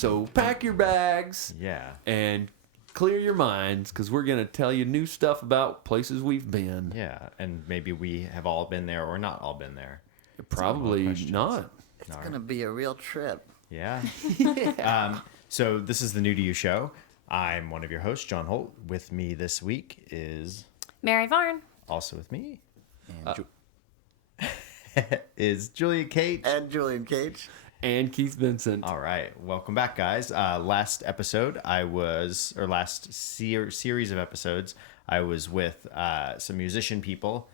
So pack your bags. Yeah. And clear your minds, because we're going to tell you new stuff about places we've been. Yeah, and maybe we have all been there or not all been there. Probably not. It's going to be a real trip. Yeah. So this is the New to You show. I'm one of your hosts, John Holt. With me this week is... Mary Varn. Also with me And is Julia Cage. and Julian Cage. And Keith Vincent. All right. Welcome back, guys. Last episode, last series of episodes, I was with some musician people.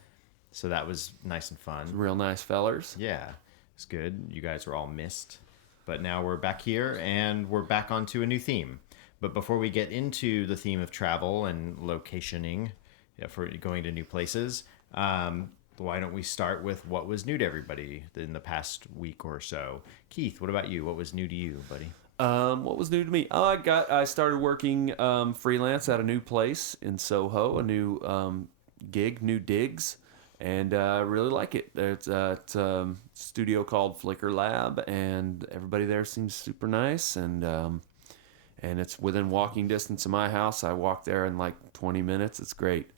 So that was nice and fun. Real nice fellers. Yeah, it's good. You guys were all missed. But now we're back here, and we're back onto a new theme. But before we get into the theme of travel and locationing for going to new places, why don't we start with what was new to everybody in the past week or so? Keith, what about you? What was new to you, buddy? What was new to me? I started working freelance at a new place in Soho, a new gig, new digs, and I really like it. It's a studio called Flickr Lab, and everybody there seems super nice, and it's within walking distance of my house. I walk there in like 20 minutes. It's great.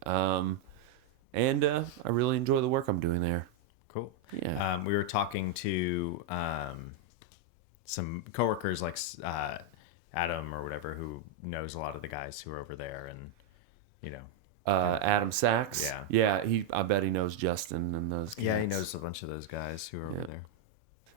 And I really enjoy the work I'm doing there. Cool. Yeah. We were talking to some coworkers like Adam or whatever, who knows a lot of the guys who are over there, and you know. Adam Sachs. Yeah. Yeah. I bet he knows Justin and those guys. Yeah, he knows a bunch of those guys who are over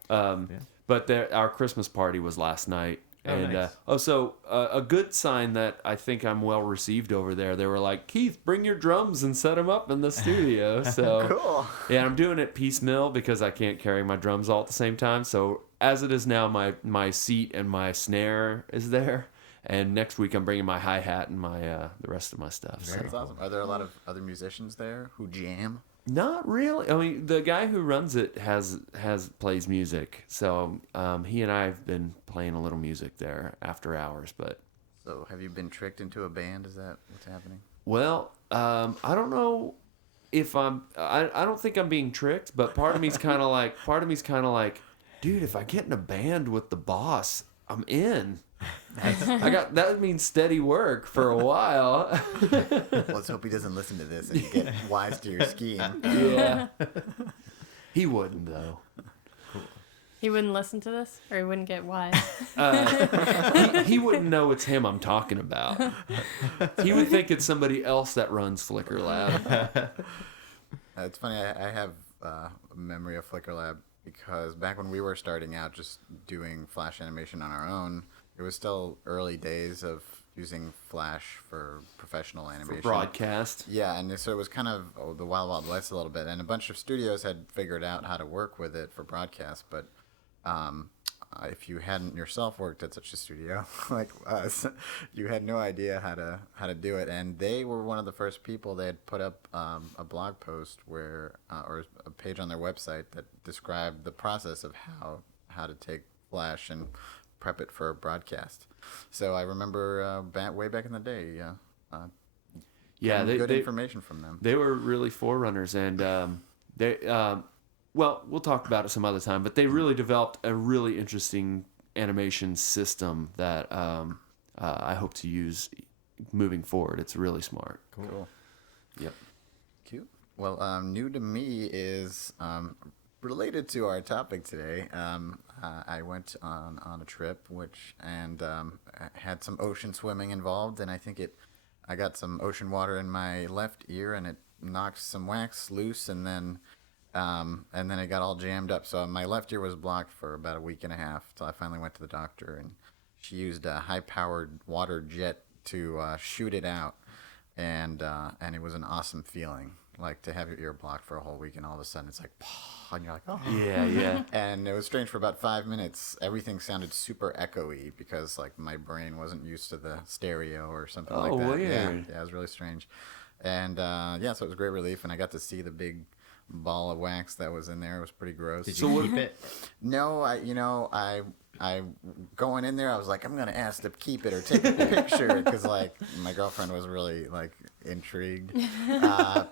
there. But our Christmas party was last night. Oh, And nice. so a good sign that I think I'm well received over there. They were like, Keith, bring your drums and set them up in the studio. So Cool. yeah, I'm doing it piecemeal because I can't carry my drums all at the same time. So as it is now, my seat and my snare is there. And next week I'm bringing my hi-hat and my the rest of my stuff. So. That's awesome. Are there a lot of other musicians there who jam? Not really. I mean, the guy who runs it plays music, so he and I have been playing a little music there after hours. But So have you been tricked into a band? Is that what's happening? well, I don't know if I don't think I'm being tricked, but part of me's kind of like, dude, if I get in a band with the boss, I'm in. That means steady work for a while. Let's hope he doesn't listen to this and you get wise to your scheme. Yeah. He wouldn't though. He wouldn't listen to this, or he wouldn't get wise. He wouldn't know it's him I'm talking about. He would think it's somebody else that runs Flickr Lab. It's funny, I have a memory of Flickr Lab because back when we were starting out just doing Flash animation on our own, it was still early days of using Flash for professional animation. For broadcast. Yeah, and so it was kind of the Wild Wild West a little bit, and a bunch of studios had figured out how to work with it for broadcast, but if you hadn't yourself worked at such a studio like us, you had no idea how to do it. And they were one of the first people. They had put up a blog post or a page on their website that described the process of how to take Flash and prep it for broadcast. So I remember way back in the day, good information from them. They were really forerunners, and well, we'll talk about it some other time, but they really developed a really interesting animation system that I hope to use moving forward. It's really smart. Cool. Yep. Cute. Well, new to me is related to our topic today. I went on a trip, and had some ocean swimming involved, and I got some ocean water in my left ear, and it knocked some wax loose, and then it got all jammed up. So my left ear was blocked for about a week and a half till I finally went to the doctor, and she used a high-powered water jet to shoot it out, and it was an awesome feeling, like to have your ear blocked for a whole week, and all of a sudden it's like, and you're like, oh. Yeah. And it was strange for about 5 minutes. Everything sounded super echoey because like my brain wasn't used to the stereo or something like that. Weird. Yeah, it was really strange. And so it was a great relief, and I got to see the big ball of wax that was in there. It was pretty gross. Did you keep it? No, I going in there, I was like, I'm gonna ask to keep it or take a picture because like my girlfriend was really like intrigued,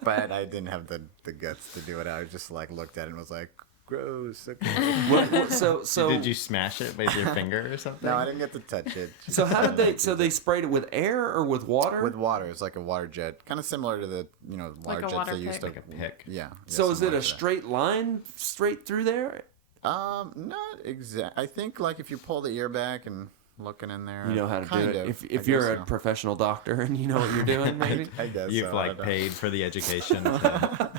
but I didn't have the guts to do it. I just like looked at it and was like, gross. Okay. So Did you smash it with your finger or something? No, I didn't get to touch it. So how did they? So they sprayed it with air or with water? With water. It's like a water jet, kind of similar to the water Like a jets water they used to. pick. Like a pick. Yeah. So is it similar a to that. straight line straight through there? Not exact. I think like if you pull the ear back and looking in there, You know how to kind do it. of, If I you're guess a so. professional doctor and you know what you're doing, maybe. I guess You've so, I like don't know. paid for the education. To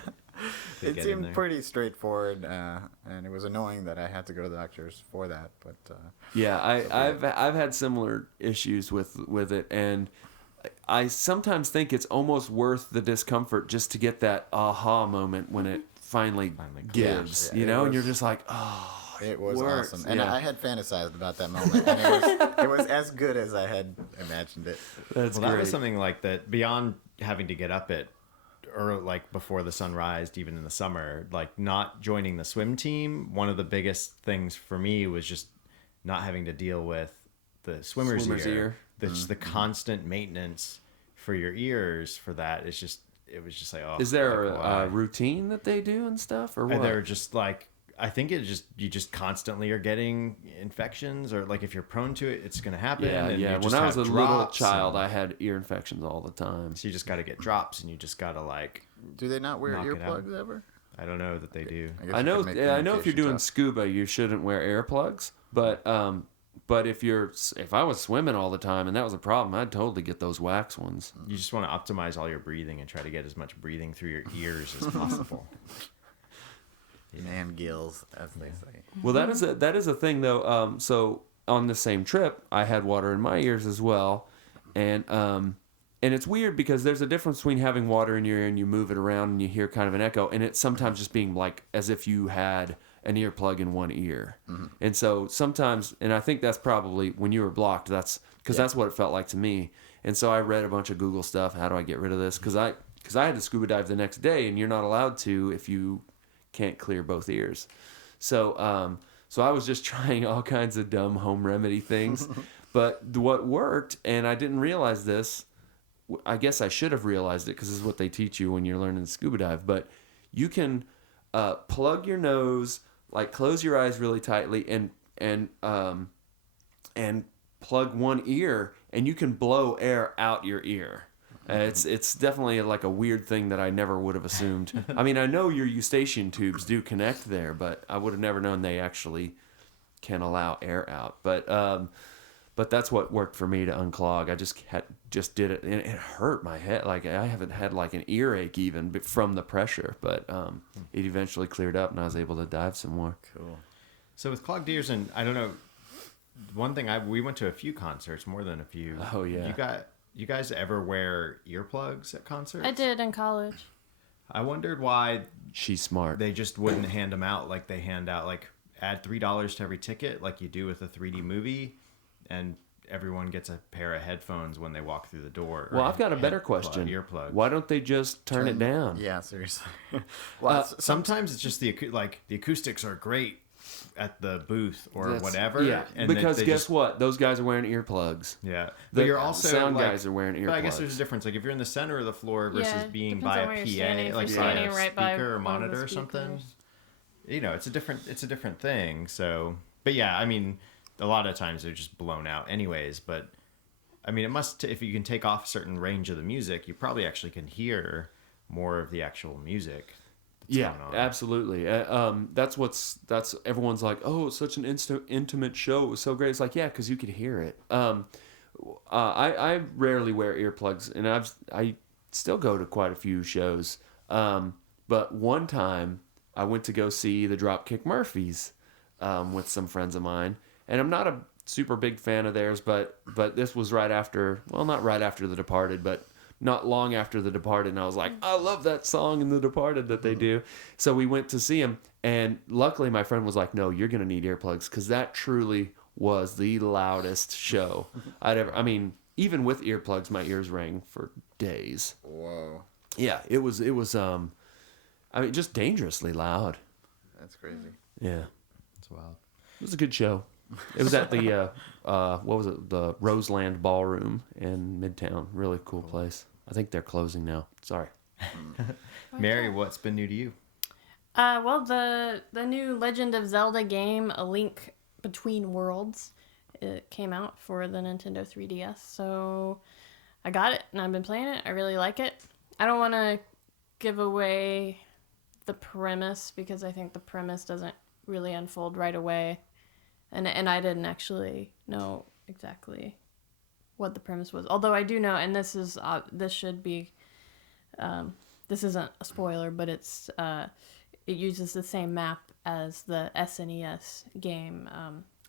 It get in seemed there. pretty straightforward, and it was annoying that I had to go to the doctors for that. But Yeah, I've had similar issues with it, and I sometimes think it's almost worth the discomfort just to get that aha moment when it finally gives, Yeah, you it know, and was- you're just like, oh, it was works. awesome, and Yeah. I had fantasized about that moment, and it was as good as I had imagined it. that's Well, that great. was something like that. Beyond having to get up at or like before the sun rised, even in the summer, like not joining the swim team. One of the biggest things for me was just not having to deal with the swimmer's ear. Just the constant maintenance for your ears for that is just. It was just like, oh. Is there like, why? a routine that they do and stuff, or what? And they're just like, I think you just constantly are getting infections, or like if you're prone to it, it's going to happen. Yeah, and yeah. you When just I was a have little drops child, and- I had ear infections all the time. so you just got to get drops, and you just got to like, Do they not wear Knock it out. earplugs ever? I don't know that they do. guess I you know, could make I know if you're communication doing tough. scuba, you shouldn't wear earplugs. But if I was swimming all the time and that was a problem, I'd totally get those wax ones. You just want to optimize all your breathing and try to get as much breathing through your ears as possible. Man gills, as they say. Well, that is a thing though. So on the same trip, I had water in my ears as well, and it's weird because there's a difference between having water in your ear and you move it around and you hear kind of an echo, and it's sometimes just being like as if you had an earplug in one ear. And so sometimes, and I think that's probably when you were blocked, that's because that's what it felt like to me. And so I read a bunch of Google stuff. How do I get rid of this? Because I had to scuba dive the next day, and you're not allowed to if you can't clear both ears. So so I was just trying all kinds of dumb home remedy things. But what worked, and I didn't realize this, I guess I should have realized it because this is what they teach you when you're learning to scuba dive, but you can plug your nose, like close your eyes really tightly and plug one ear, and you can blow air out your ear. It's definitely like a weird thing that I never would have assumed. I mean, I know your eustachian tubes do connect there, but I would have never known they actually can allow air out. But that's what worked for me to unclog. I just did it, and it hurt my head. Like I haven't had like an earache even from the pressure, but it eventually cleared up, and I was able to dive some more. Cool. So with clogged ears, and I don't know, one thing we went to a few concerts, more than a few. Oh, yeah. You guys ever wear earplugs at concerts? I did in college. I wondered why She's smart. they just wouldn't hand them out like they hand out, like add $3 to every ticket, like you do with a 3D movie, and everyone gets a pair of headphones when they walk through the door. Well, I've got a better question. Earplugs. Why don't they just turn it down? Yeah, seriously. Well, Sometimes it's just the acoustics are great at the booth or That's- whatever. Yeah, and because they guess just, what? Those guys are wearing earplugs. Yeah, The but you're also sound like, guys are wearing But I guess there's earplugs. a difference. Like if you're in the center of the floor versus Yeah, being depends by on a where you're PA, standing. If like you're by standing a right by speaker or one of the monitor or something. speakers. You know, it's a different thing. So, but yeah, I mean, a lot of times they're just blown out, anyways. But I mean, it must if you can take off a certain range of the music, you probably actually can hear more of the actual music. Yeah, going on. absolutely. That's everyone's like, oh, it's such an intimate show. It was so great. It's like, yeah, because you could hear it. I rarely wear earplugs, and I still go to quite a few shows. But one time I went to go see the Dropkick Murphys with some friends of mine, and I'm not a super big fan of theirs, but this was right after, well, not right after The Departed, but not long after The Departed, and I was like, I love that song in The Departed that they do. So we went to see him, and luckily my friend was like, no, you're going to need earplugs, because that truly was the loudest show I'd ever, I mean, even with earplugs, my ears rang for days. whoa, Yeah, it was I mean, just dangerously loud. that's crazy. Yeah. It's wild. It was a good show. It was at the, what was it? The Roseland Ballroom in Midtown. Really cool place. I think they're closing now. Sorry. Mary, what's been new to you? Well, the new Legend of Zelda game, A Link Between Worlds, it came out for the Nintendo 3DS. So I got it and I've been playing it. I really like it. I don't want to give away the premise because I think the premise doesn't really unfold right away. And I didn't actually know exactly what the premise was. Although I do know, and this should be, this isn't a spoiler, but it uses the same map as the SNES game.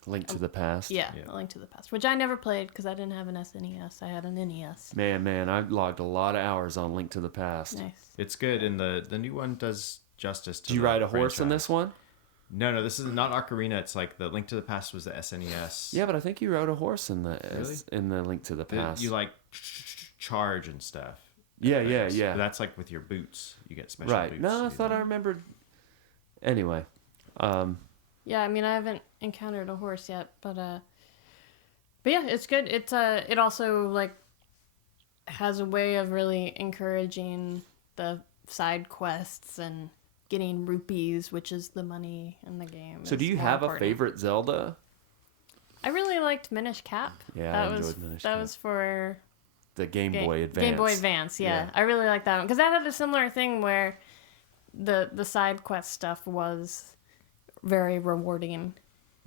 Link to the Past. Yeah, A Link to the Past, which I never played because I didn't have an SNES. I had an NES. Man, I've logged a lot of hours on Link to the Past. Nice. It's good, and the new one does justice to Did you the ride a horse in franchise. this one? No, this is not Ocarina. It's like the Link to the Past was the SNES. Yeah, but I think you rode a horse in the Really? in the Link to the Past. You like charge and stuff. Yeah. That's like with your boots. You get special Right. boots. No, I to do thought I that. remembered. Anyway, Yeah, I mean, I haven't encountered a horse yet, but yeah, it's good. It also like has a way of really encouraging the side quests and getting rupees, which is the money in the game. so do is you more have a important. favorite Zelda? I really liked Minish Cap. Yeah, that I was enjoyed Minish that Cap. was for The Game Boy Advance. Game Boy Advance, yeah. I really like that one because that had a similar thing where the side quest stuff was very rewarding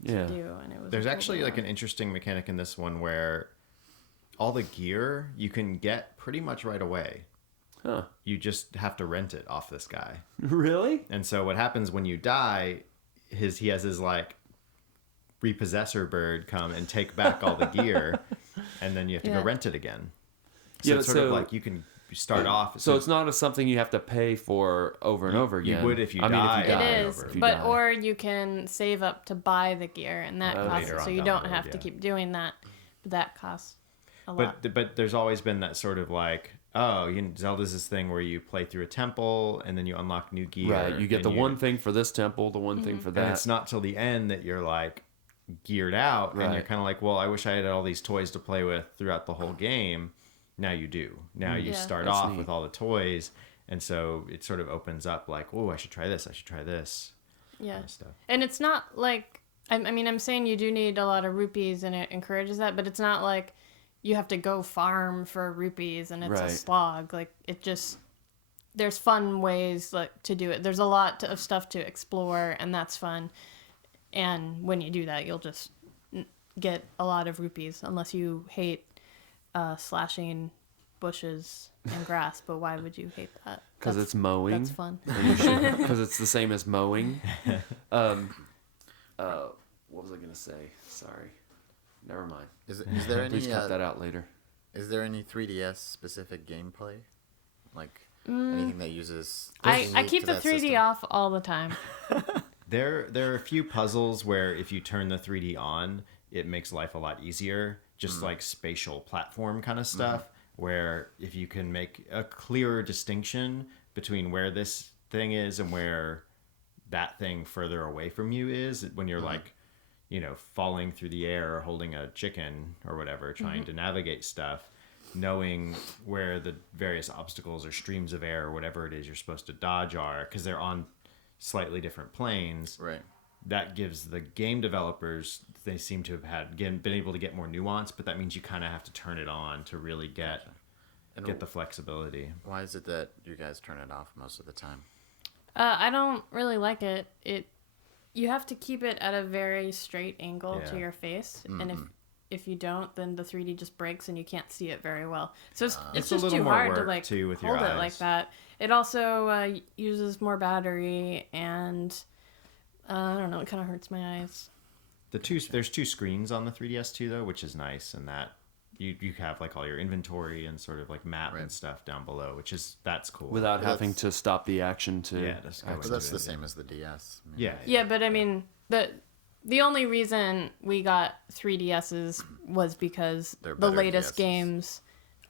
Yeah. to do, and it was. There's a cool actually like one. an interesting mechanic in this one where all the gear you can get pretty much right away. Huh. You just have to rent it off this guy. Really? And so what happens when you die, he has his like repossessor bird come and take back all the gear, and then you have to go Yeah. rent it again. So Yeah, it's sort so- of like you can start off. So it's not something you have to pay for over and over you again. would if you I mean, die. if you die. It is, If you but die. or you can save up to buy the gear, and that costs Later it, so on you down don't the road, have to yeah. keep doing that. But that costs a lot. But there's always been that sort of like, oh, Zelda's this thing where you play through a temple and then you unlock new gear. Right, you get and the one thing for this temple, the one thing for and that. it's not till the end that you're like geared out, and you're Right. kind of like, well, I wish I had all these toys to play with throughout the whole game. Now you do. Now you Yeah. start That's off neat. with all the toys, and so it sort of opens up like, oh, I should try this. I should try this. Yeah, Kind of stuff. and it's not like I mean I'm saying you do need a lot of rupees, and it encourages that, but it's not like you have to go farm for rupees and it's a Right. slog. Like it just there's fun ways like to do it. There's a lot of stuff to explore, and that's fun. And when you do that, you'll just get a lot of rupees, unless you hate slashing bushes and grass. But why would you hate that? Because That's- it's mowing. That's fun. Because it's the same as mowing. What was I gonna say? Sorry, never mind. Is there any Please cut that out later. is there any 3DS specific gameplay, like anything that uses? I unique keep to the that 3D system? off all the time. There are a few puzzles where if you turn the 3D on, it makes life a lot easier. Just like spatial platform kind of stuff, where if you can make a clearer distinction between where this thing is and where that thing further away from you is, when you're like, falling through the air or holding a chicken or whatever, trying to navigate stuff, knowing where the various obstacles or streams of air or whatever it is you're supposed to dodge are, because they're on slightly different planes. Right. That gives the game developers, they seem to have been able to get more nuance, but that means you kind of have to turn it on to really get the flexibility. Why is it that you guys turn it off most of the time? I don't really like it. You have to keep it at a very straight angle to Yeah. your face, and if you don't, then the 3D just breaks and you can't see it very well. So it's It's a just little too more hard to work, like too, with your hold it like eyes. that. It also uses more battery, and I don't know. It kind of hurts my eyes. There's two screens on the 3DS too, though, which is nice, and that you have like all your inventory and sort of like map and stuff down below, that's cool. Without But having that's- to stop the action to. Yeah, just go But into that's it. the same as the DS. I mean, Yeah. Yeah, but I mean the only reason we got 3DSs was because They're the better latest DSs. games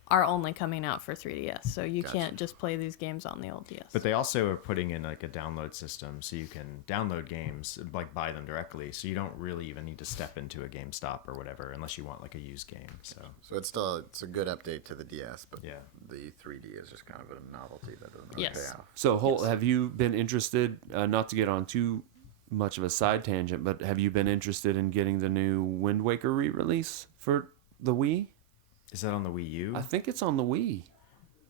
are only coming out for 3DS, so you can't just play these games on the old DS. But they also are putting in like a download system, so you can download games, like buy them directly. So you don't really even need to step into a GameStop or whatever, unless you want like a used game. So it's a good update to the DS, but Yeah. the 3D is just kind of a novelty that doesn't really Yes. pay off. So, Holt, have you been interested, not to get on too much of a side tangent, but have you been interested in getting the new Wind Waker re-release for the Wii? is that on the Wii U? I think it's on the Wii.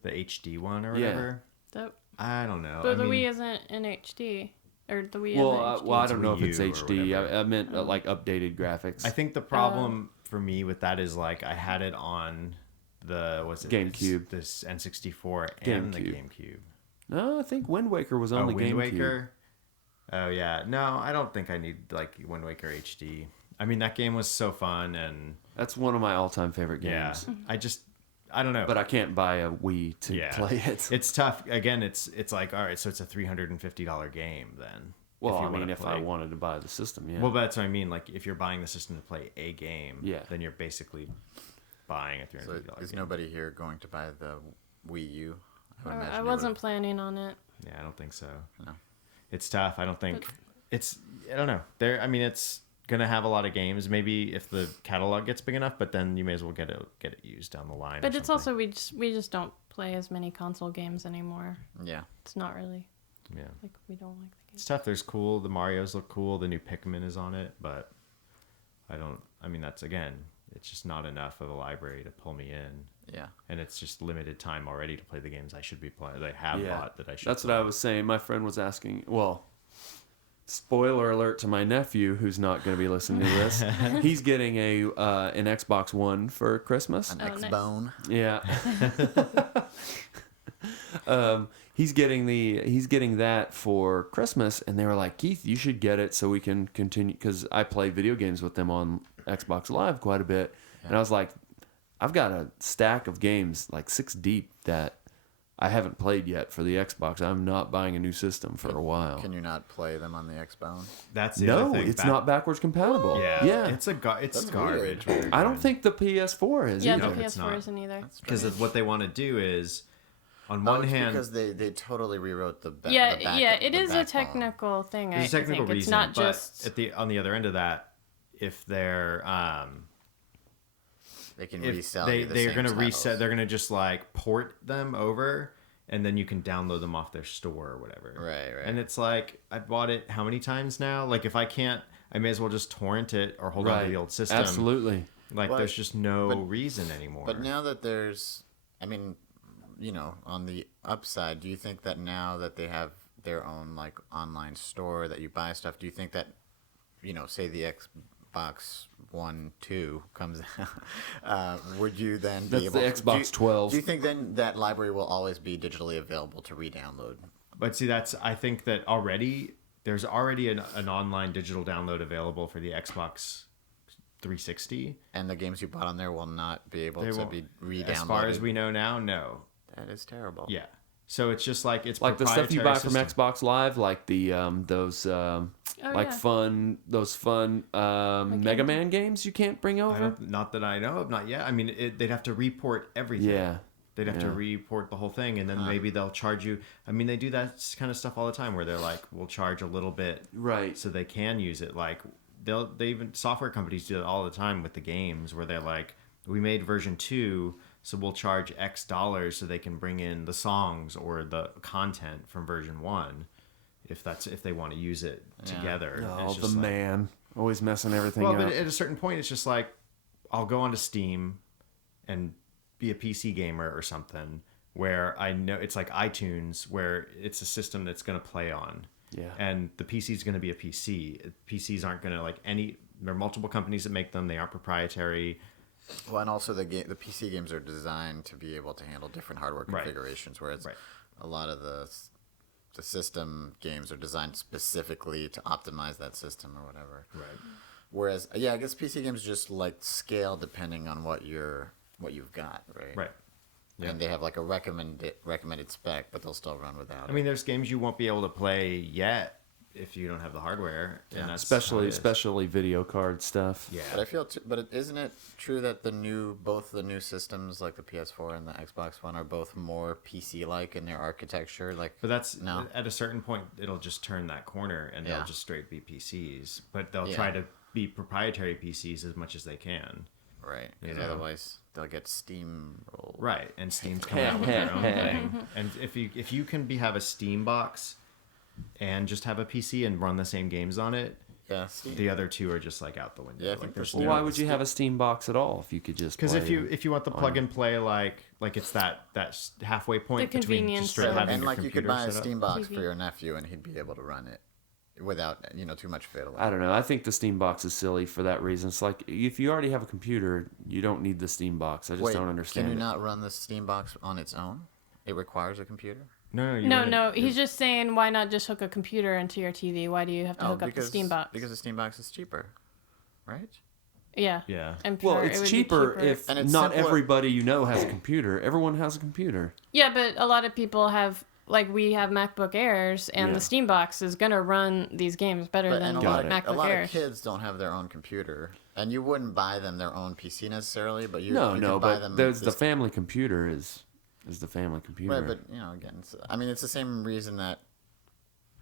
The HD one or Yeah. whatever? That, I don't know. but I the mean, Wii isn't in HD. Or the Wii Well, isn't HD. I It's don't know if Wii it's U or HD. whatever. I meant like updated graphics. I think the problem for me with that is like I had it on the GameCube. this N64 and the GameCube. GameCube. No, I think Wind Waker was on the Wind GameCube. Waker. Oh yeah, no, I don't think I need like Wind Waker HD. I mean, that game was so fun, and That's one of my all-time favorite yeah, games. I don't know. But I can't buy a Wii to yeah, play it. It's tough. Again, it's like all right, so it's a $350 game then. Well, you I mean, wanna if I play. wanted to buy the system, yeah. Well, that's what I mean. Like, if you're buying the system to play a game, Yeah. then you're basically buying a $350 So is game. nobody here going to buy the Wii U? would imagine I you wasn't would've- planning on it. Yeah, I don't think so. No. It's tough. I don't think it's. I don't know. It's gonna have a lot of games. Maybe if the catalog gets big enough, but then you may as well get it used down the line. But or it's something. also we just don't play as many console games anymore. Yeah. It's not really yeah. like we don't like the games. It's tough. There's cool. The Marios look cool. The new Pikmin is on it, but I mean, that's again, it's just not enough of a library to pull me in, Yeah. and it's just limited time already to play the games I should be playing. That I have Yeah. bought that I should. That's play. what I was saying. My friend was asking. Well, spoiler alert to my nephew, who's not going to be listening to this. He's getting an Xbox One for Christmas. An Oh, nice. X-Bone. Yeah. He's getting that for Christmas, and they were like, Keith, you should get it so we can continue, because I play video games with them on Xbox Live quite a bit, and I was like, I've got a stack of games like 6 deep that I haven't played yet for the Xbox. I'm not buying a new system for a while. Can you not play them on the X-Bone? That's the other No, thing. it's not backwards compatible. Yeah, it's That's garbage. weird. I don't think the PS4 is Yeah, either. the it's PS4 not. isn't either. Because what they want to do is, on Oh, one it's hand, because they totally rewrote the back. Yeah, the back, yeah, it the is a backbone. technical thing. there's a technical I think. reason, It's not but just on the other end of that, if they're They can if resell. they're going going to reset, they're going to just like port them over, and then you can download them off their store or whatever. Right. And it's like, I bought it how many times now? Like, if I can't, I may as well just torrent it or hold on to the old system. Absolutely. Like, But- there's just no but- reason anymore. But now that there's, I mean, on the upside, do you think that now that they have their own like online store that you buy stuff, do you think that, say the Xbox One 2 comes out, would you then be That's able the Xbox 12. Do you think then that library will always be digitally available to re-download? But see, I think that there's already an online digital download available for the Xbox 360. And the games you bought on there will not be able They to won't. be re-downloaded? As far as we know now, no. That is terrible. Yeah. So it's just like it's Like the stuff you buy from proprietary Xbox Live, like the those like yeah. fun Mega Man games you can't bring system. over. Not that I know of, not yet. I mean, they'd have to report everything. Yeah. They'd have to Yeah. report the whole thing, and then maybe they'll charge you. I mean, they do that kind of stuff all the time, where they're like, "We'll charge a little bit, Right. so they can use it." Like they even software companies do it all the time with the games, where they're like, "We made version 2, so we'll charge X dollars so they can bring in the songs or the content from version 1, if they want to use it together." And Oh, it's the just like- man. Always messing everything Well, up. but at a certain point, it's just like, I'll go onto Steam and be a PC gamer or something, where I know it's like iTunes, where it's a system that's going to play on. Yeah. And the PC is going to be a PC. PCs aren't going to there are multiple companies that make them. They aren't proprietary. Well, and also the PC games are designed to be able to handle different hardware Right. configurations, whereas Right. a lot of the system games are designed specifically to optimize that system or whatever. Right. Whereas, yeah, I guess PC games just like scale depending on what you've got, right? Right. Yeah. And they have like a recommended spec, but they'll still run without I mean, there's games you won't be able to play yet if you don't have the hardware. Yeah. And that's how it is. especially video card stuff. Yeah. But I feel, isn't it true that both the new systems like the PS4 and the Xbox One are both more PC-like in their architecture? Like, But that's no. at a certain point, it'll just turn that corner, and Yeah. they'll just straight be PCs. But they'll Yeah. try to be proprietary PCs as much as they can. Right, because You know. otherwise they'll get steamrolled. Right, and Steam's coming out with their own thing. And if you can have a Steam box and just have a PC and run the same games on it, Yeah, Steam. the other two are just like out the window. Yeah, I like think there's for Well, Steam- why would you have a Steam box at all if you could just? Because play if you want the plug and play, like it's that halfway point The between convenience just straight of- having And your like you could computer buy a set up. Steam box TV. for your nephew, and he'd be able to run it without too much fiddling. I don't know. I think the Steam box is silly for that reason. It's like if you already have a computer, you don't need the Steam box. I just Wait, don't understand. can you it. not run the Steam box on its own? It requires a computer. No, you No, run it- no, he's just saying why not just hook a computer into your TV? Why do you have to hook up the Steam box? Because the Steam box is cheaper, right? Yeah. Yeah. I'm Well, sure it it's would be cheaper if And it's not simpler. everybody you know has a computer. Everyone has a computer. Yeah, but a lot of people have, like, we have MacBook Airs, and Yeah. the Steam box is gonna run these games better But than and a Got lot, it. of, a MacBook lot of Airs. kids don't have their own computer, and you wouldn't buy them their own PC necessarily. But you No, you no, could buy but them there's the this- family computer is the family computer. Right, but again, it's the same reason that.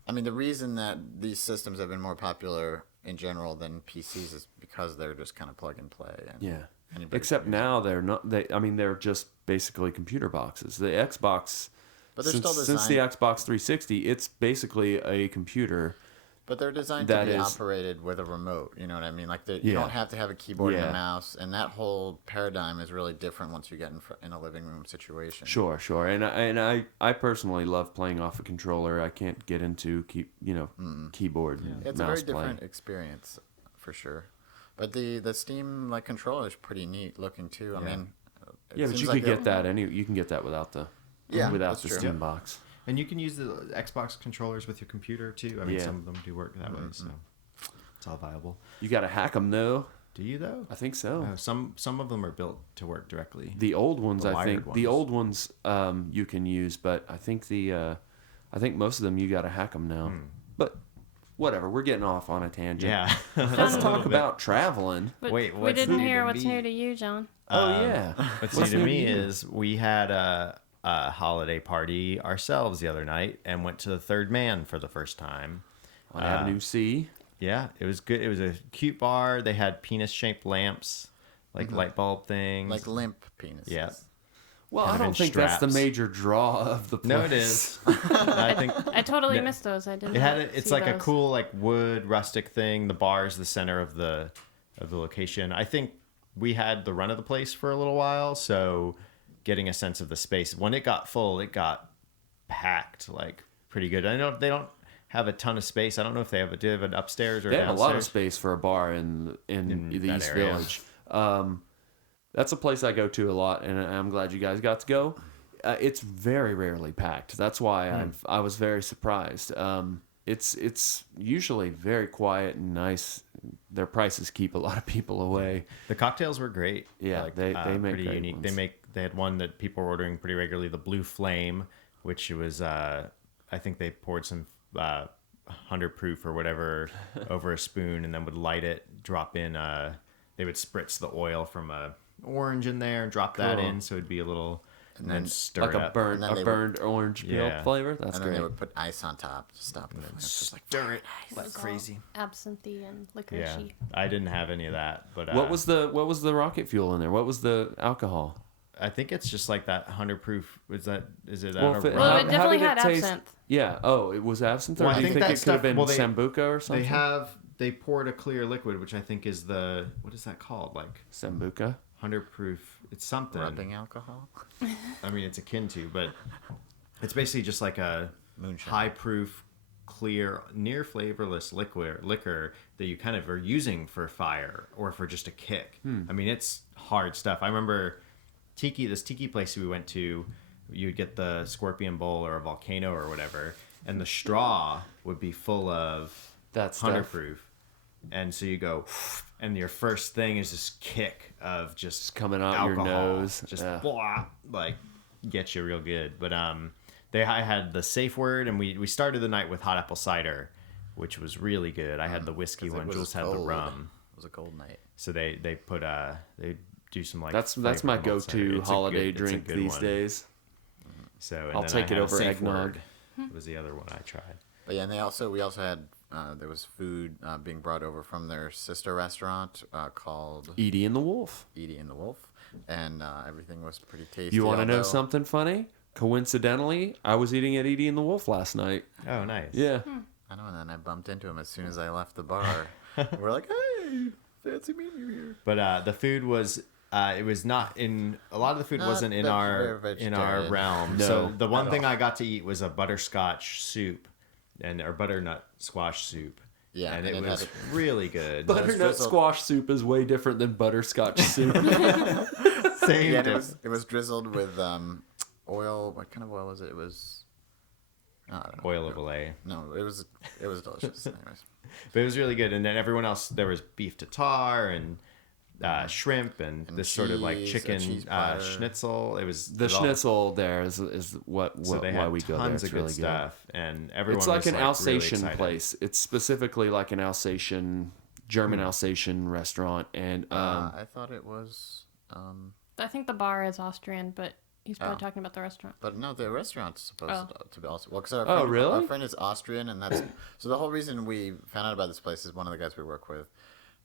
I mean, the reason that these systems have been more popular in general than PCs is because they're just kind of plug and play. And yeah. anybody Except can use now they're not. They're just basically computer boxes. The Xbox. But they're since, still since the designed- Xbox 360, it's basically a computer. But they're designed That to be is- operated with a remote. You know what I mean? Like you Yeah. don't have to have a keyboard and Yeah. a mouse, and that whole paradigm is really different once you get in a living room situation. Sure. And I personally love playing off a controller. I can't get into keyboard and It's a mouse very different play. experience, for sure. But the Steam controller is pretty neat looking too. I mean, it Yeah, but seems you like could get that you can get that without the without that's the true. Steam box. And you can use the Xbox controllers with your computer too. I mean, Yeah. some of them do work that way, so it's all viable. You got to hack them though. Do you though? I think so. Some of them are built to work directly. The old ones, The I wired think, the ones. old ones you can use, but I think I think most of them you got to hack them now. But whatever, we're getting off on a tangent. Yeah. Let's talk about traveling. But Wait, we what's didn't new hear to what's me? new to you, John. Oh yeah. What's new to me is we had a holiday party ourselves the other night and went to the Third Man for the first time. On Avenue C. Yeah, it was good. It was a cute bar. They had penis-shaped lamps, like light bulb things. like limp penises. Yeah. Well, Kind I of don't in think that's the straps. major draw of the place. No, it is. I think I totally Yeah. missed those. I didn't. it had. It's see like a those. cool, like wood rustic thing. The bar is the center of the location. I think we had the run of the place for a little while, so getting a sense of the space. When it got full, it got packed like pretty good. I know they don't have a ton of space. I don't know if they have do they have an upstairs or They have a lot of downstairs? space for a bar in the that East area. Village. That's a place I go to a lot, and I'm glad you guys got to go. It's very rarely packed. That's why I was very surprised. It's usually very quiet and nice. Their prices keep a lot of people away. The cocktails were great. Yeah, they make pretty great unique. ones. They had one that people were ordering pretty regularly, the Blue Flame, which was I think they poured some 100 proof or whatever over a spoon and then would light it, drop in they would spritz the oil from a orange in there and drop that Cool. in so it'd be a little and then then stir Like it a up. burnt And then they burned orange peel Yeah. flavor. That's And then great. they would put ice on top to stop the flame. It's just like Stir it It like was all crazy. absinthe and Yeah, licoricey. I didn't have any of that, but What was the rocket fuel in there? What was the alcohol? I think it's just like that 100 proof. Is it? Well, if it- Well, How- it definitely did it had taste? absinthe. Yeah. Oh, it was absinthe. Or Well, I do you think think that it could have stuff- been well, they- sambuca or something? They poured a clear liquid, which I think is the what is that called? Like Sambuca. 100 proof. It's something. rubbing alcohol. I mean, it's akin to, but it's basically just like a Moonshine. high proof, clear, near flavorless liquor that you kind of are using for fire or for just a kick. I mean, it's hard stuff. I remember this tiki place we went to, you'd get the scorpion bowl or a volcano or whatever, and the straw would be full of That 100 stuff. proof. And so you go, and your first thing is this kick of just coming out your alcohol, nose. just Yeah. blah, like get you real good. But I had the safe word, and we started the night with hot apple cider, which was really good. I had the whiskey 'Cause it one. was Jules had the cold. rum. It was a cold night. So they they do some like That's flavored my malt cider. go-to It's a holiday good- it's a drink good these one. days. So and I'll then take I it had a over Safe eggnog. Word was the other one I tried. But yeah, and we also had there was food being brought over from their sister restaurant called Edie and the Wolf. Edie and the Wolf, and everything was pretty tasty. You want to know although- something funny? Coincidentally, I was eating at Edie and the Wolf last night. Oh, nice. Yeah. I know, and then I bumped into him as soon as I left the bar. We're like, hey, fancy meeting you here. But the food was it was not in a lot of the food Not wasn't in our vegetarian. realm. No, So the one at thing all. I got to eat was a butterscotch soup or butternut squash soup. Yeah, and and it it was had really good. Butternut drizzled- squash soup is way different than butterscotch soup. Same Yeah, and difference. it was drizzled with oil. What kind of oil was it? It was I don't know. Oil of Olay. No, it was delicious. Anyways, But it was really good. And then everyone else, there was beef tartare and shrimp and this sort of like cheese, a chicken cheese platter. schnitzel. It was The it was all- schnitzel there is what So they why had we go there. tons It's of good really stuff, and everyone It's like was an really Alsatian excited. place. It's specifically like an Alsatian, German Alsatian restaurant, and I thought it was. I think the bar is Austrian, but he's probably Oh. talking about the restaurant. But no, the restaurant's supposed to be also well. Because our Oh, friend, really? Our friend is Austrian, and that's so. The whole reason we found out about this place is one of the guys we work with.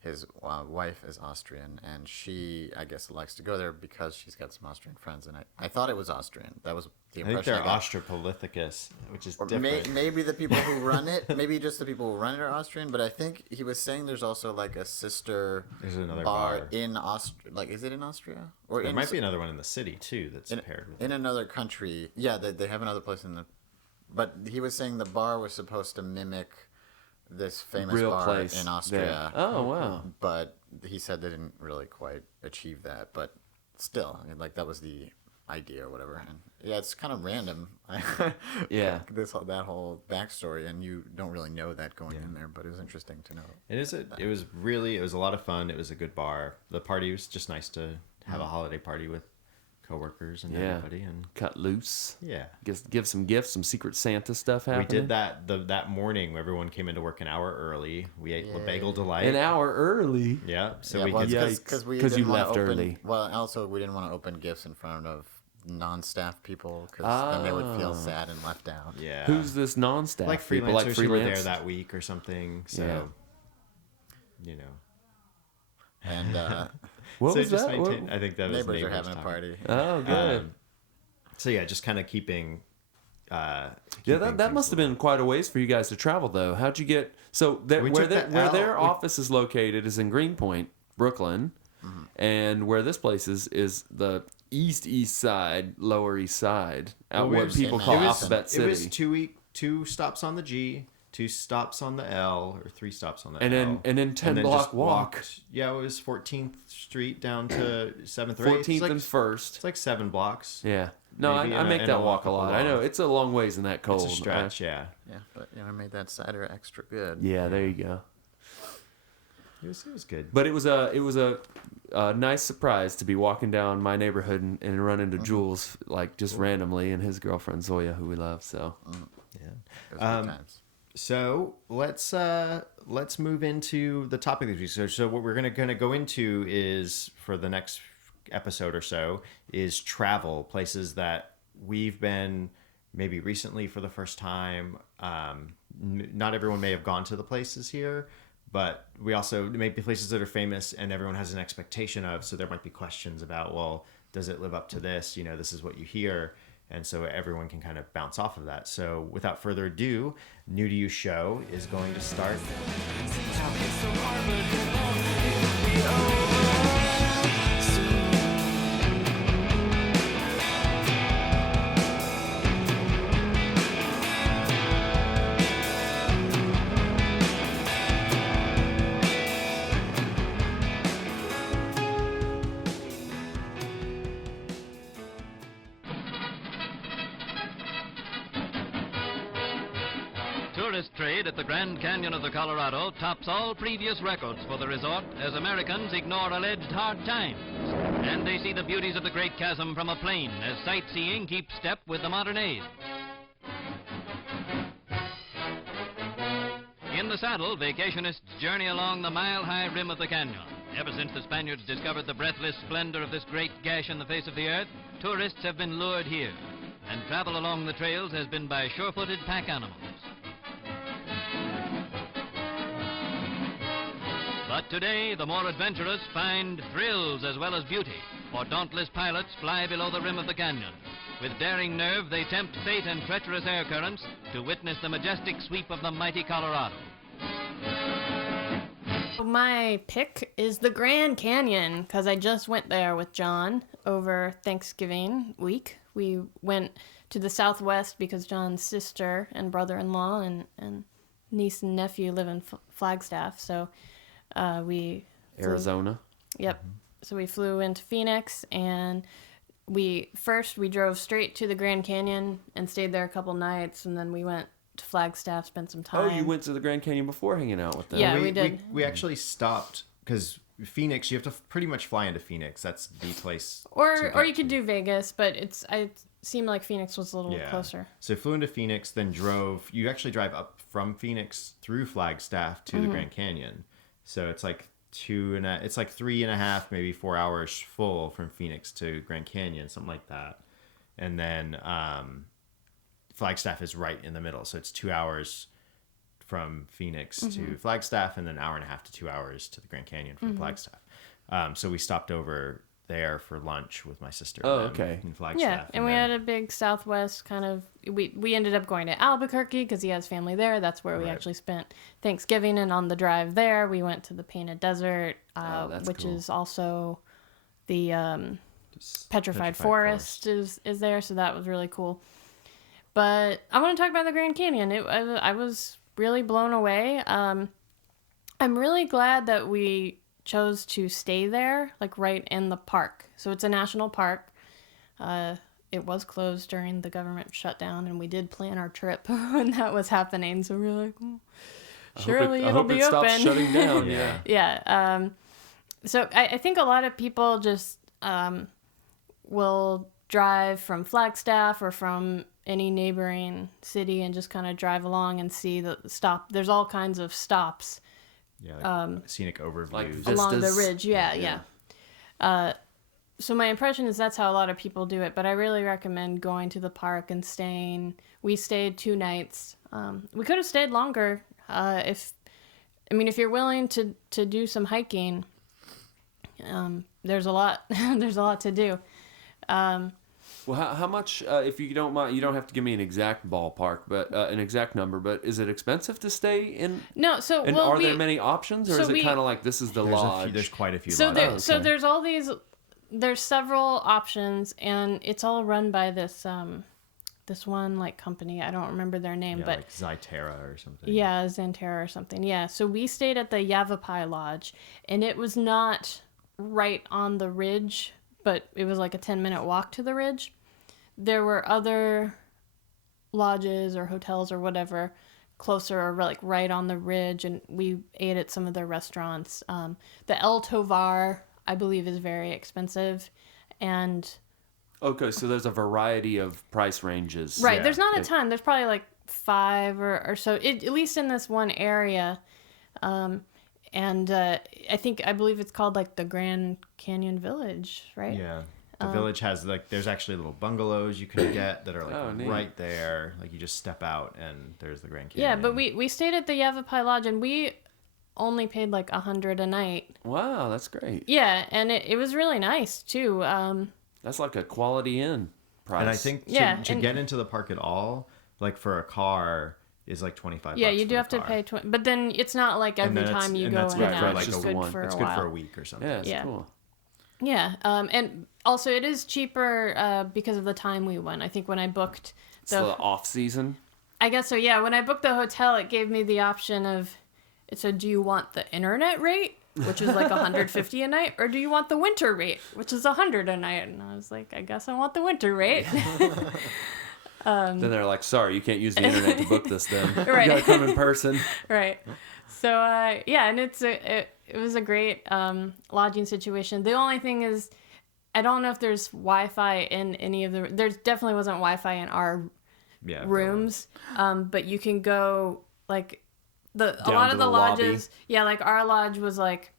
His wife is Austrian, and she, I guess, likes to go there because she's got some Austrian friends. And I thought it was Austrian. That was the I think impression they're I got. Australopithecus, which is Or different. maybe the people who run it, maybe just the people who run it are Austrian. But I think he was saying there's also like a sister There's another bar bar. in Austria. Like, is it in Austria? Or There in might be another one in the city too that's paired with. in another country. Yeah, they have another place in the. But he was saying the bar was supposed to mimic this famous real bar place in Austria. there. Oh wow! But he said they didn't really quite achieve that. But still, I mean, like that was the idea or whatever. And yeah, it's kind of random. Yeah. that whole backstory, and you don't really know that going in there, but it was interesting to know. It was a lot of fun. It was a good bar. The party was just nice to have a holiday party with coworkers and Yeah. everybody, and Cut loose. yeah. Give some gifts, some Secret Santa stuff happening. We did that that morning. Everyone came into work an hour early. We ate the Bagel Delight. An hour early. Yeah, so Yeah, we well, could. it's Yikes. because 'Cause you didn't wanna left open, early. Well, also we didn't want to open gifts in front of non-staff people because then they would feel sad and left out. Yeah, Who's this non-staff like people? freelancers Like who were there freelance? that week or something? So, Yeah. you know, And What so was just that? maintain. I think that was neighbors are having a talking. party. Oh, good. So yeah, just kind of keeping. Yeah, keeping that things must have been quite a ways for you guys to travel, though. How'd you get? So We where took the where L- their we- office is located is in Greenpoint, Brooklyn, and where this place is the east side, lower east side, out we what was- people it call was- Alphabet It City. was two stops on the G, 2 stops on the L, or 3 stops on the And L, then 10 block just walk. walked- Yeah, it was 14th Street down to 7th or 8th. 14th and First. It's like 7 blocks. Yeah. No, Maybe I in a- make in that a walk a walk lot. up I know along. it's a long ways in that cold. It's a stretch, yeah. Yeah, but I made that cider extra good. Yeah, there you go. It was good. But it was a nice surprise to be walking down my neighborhood and run into Jules like just randomly and his girlfriend Zoya, who we love. So Yeah. It was good times. So let's move into the topic of this week. So what we're gonna go into is, for the next episode or so, is travel, places that we've been maybe recently for the first time. Not everyone may have gone to the places here, but we also may be places that are famous and everyone has an expectation of. So there might be questions about, well, does it live up to this? You know, this is what you hear. And so everyone can kind of bounce off of that. So without further ado, New to You Show is going to start. Tourist trade at the Grand Canyon of the Colorado tops all previous records for the resort as Americans ignore alleged hard times. And they see the beauties of the Great Chasm from a plane as sightseeing keeps step with the modern age. In In the saddle, vacationists journey along the mile-high rim of the canyon. Ever since the Spaniards discovered the breathless splendor of this great gash in the face of the earth, tourists have been lured here, and travel along the trails has been by sure-footed pack animals. But today, the more adventurous find thrills as well as beauty, for dauntless pilots fly below the rim of the canyon. With daring nerve, they tempt fate and treacherous air currents to witness the majestic sweep of the mighty Colorado. My pick is the Grand Canyon, because I just went there with John over Thanksgiving week. We went to the Southwest because John's sister and brother-in-law and niece and nephew live in Flagstaff, so we flew. Arizona. Yep. So we flew into Phoenix, and we drove straight to the Grand Canyon and stayed there a couple nights, and then we went to Flagstaff, spent some time. Oh, you went to the Grand Canyon before hanging out with them. Yeah, we did. We actually stopped because Phoenix, you have to pretty much fly into Phoenix. That's the place. Or you could do Vegas, but it seemed like Phoenix was a little closer. So flew into Phoenix, then drove. You actually drive up from Phoenix through Flagstaff to the Grand Canyon. So it's like 3.5, maybe 4 hours full from Phoenix to Grand Canyon, something like that. And then Flagstaff is right in the middle, so it's 2 hours from Phoenix to Flagstaff, and then an hour and a half to 2 hours to the Grand Canyon from Flagstaff. So we stopped over there for lunch with my sister. Okay. In Flagstaff. Yeah, and we had a big Southwest kind of. We ended up going to Albuquerque because he has family there. That's where we actually spent Thanksgiving, and on the drive there, we went to the Painted Desert, which cool. is also the Petrified Forest is there. So that was really cool. But I want to talk about the Grand Canyon. I was really blown away. I'm really glad that we chose to stay there, like right in the park. So it's a national park. It was closed during the government shutdown, and we did plan our trip when that was happening. So we were like, surely it'll be open. I hope it stops shutting down. Yeah. Yeah. So I think a lot of people just will drive from Flagstaff or from any neighboring city and just kind of drive along and see the stop. There's all kinds of stops. Yeah, like scenic overviews. Like Along the vistas. ridge. Yeah. So my impression is that's how a lot of people do it, but I really recommend going to the park and staying. We stayed 2 nights. We could have stayed longer if you're willing to do some hiking. There's a lot. There's a lot to do. Well, how much, if you don't mind, you don't have to give me an exact ballpark, but an exact number, but is it expensive to stay in? No, so and are there many options, or so is it we- kind of like this is the lodge? There's quite a few. So lodges. so there's all these. There's several options, and it's all run by this one like company. I don't remember their name, but like Zyterra or something. yeah, Xanterra or something. Yeah. So we stayed at the Yavapai Lodge, and it was not right on the ridge, but it was like a 10-minute walk to the ridge. There were other lodges or hotels or whatever closer or like right on the ridge, and we ate at some of their restaurants. The El Tovar, I believe, is very expensive, and Okay, so there's a variety of price ranges. right, Yeah. there's not a ton. There's probably like 5 or so, at least in this one area. And I believe it's called like the Grand Canyon Village, right? Yeah. The village has there's actually little bungalows you can get that are like Oh, neat. right there. Like you just step out and there's the Grand Canyon. Yeah, but we stayed at the Yavapai Lodge, and we only paid like $100 a night. Wow, that's great. Yeah, and it was really nice too. That's like a Quality Inn price. And I think to get into the park at all, like for a car, is like $25. Yeah, you for do the have to car. pay but then it's not like every time you go in and out. like It's just the good one. for It's a good while. for a week or something. Yeah, it's Yeah. cool. Yeah, and also it is cheaper because of the time we went. I think when I booked It's the off season. I guess so, yeah. When I booked the hotel, it gave me the option of, it said, do you want the internet rate, which is like $150 a night, or do you want the winter rate, which is $100 a night? And I was like, I guess I want the winter rate. Then they're like, sorry, you can't use the internet to book this then. Right. You gotta come in person. Right. So, yeah, and it was a great lodging situation. The only thing is, I don't know if there's Wi-Fi in any of the... There definitely wasn't Wi-Fi in our rooms, but you can go, like, a lot of the lodges, yeah, like our lodge was like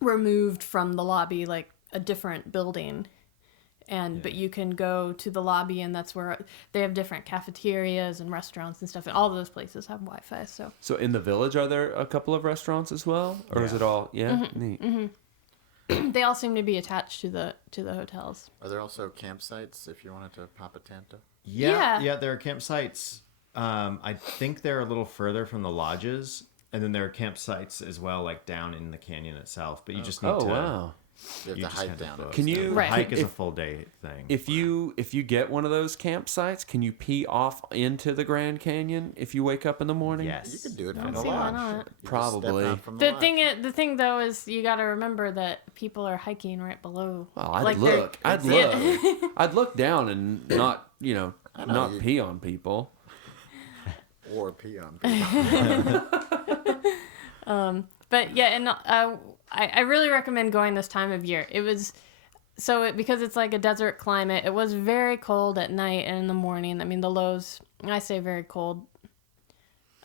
removed from the lobby, like a different building. But you can go to the lobby, and that's where they have different cafeterias and restaurants and stuff. And all those places have Wi-Fi. So in the village, are there a couple of restaurants as well, or is it all? Yeah, neat. they all seem to be attached to the hotels. Are there also campsites if you wanted to pop a tent up? Yeah, there are campsites. I think they're a little further from the lodges, and then there are campsites as well, like down in the canyon itself. But you just need to. Wow. You have to hike down. Can you Right. Hike is a full day thing. If you get one of those campsites, can you pee off into the Grand Canyon if you wake up in the morning? Yes, You could do it I from don't the see why lodge. not. You just Probably. step out from The lodge. the thing though is you got to remember that people are hiking right below. Oh, I'd Like, look. I'd yeah. look. I'd look down and not, not you- pee on people. Or pee on people. But yeah, and I really recommend going this time of year. It was because it's like a desert climate. It was very cold at night and in the morning. I mean, the lows. I say very cold.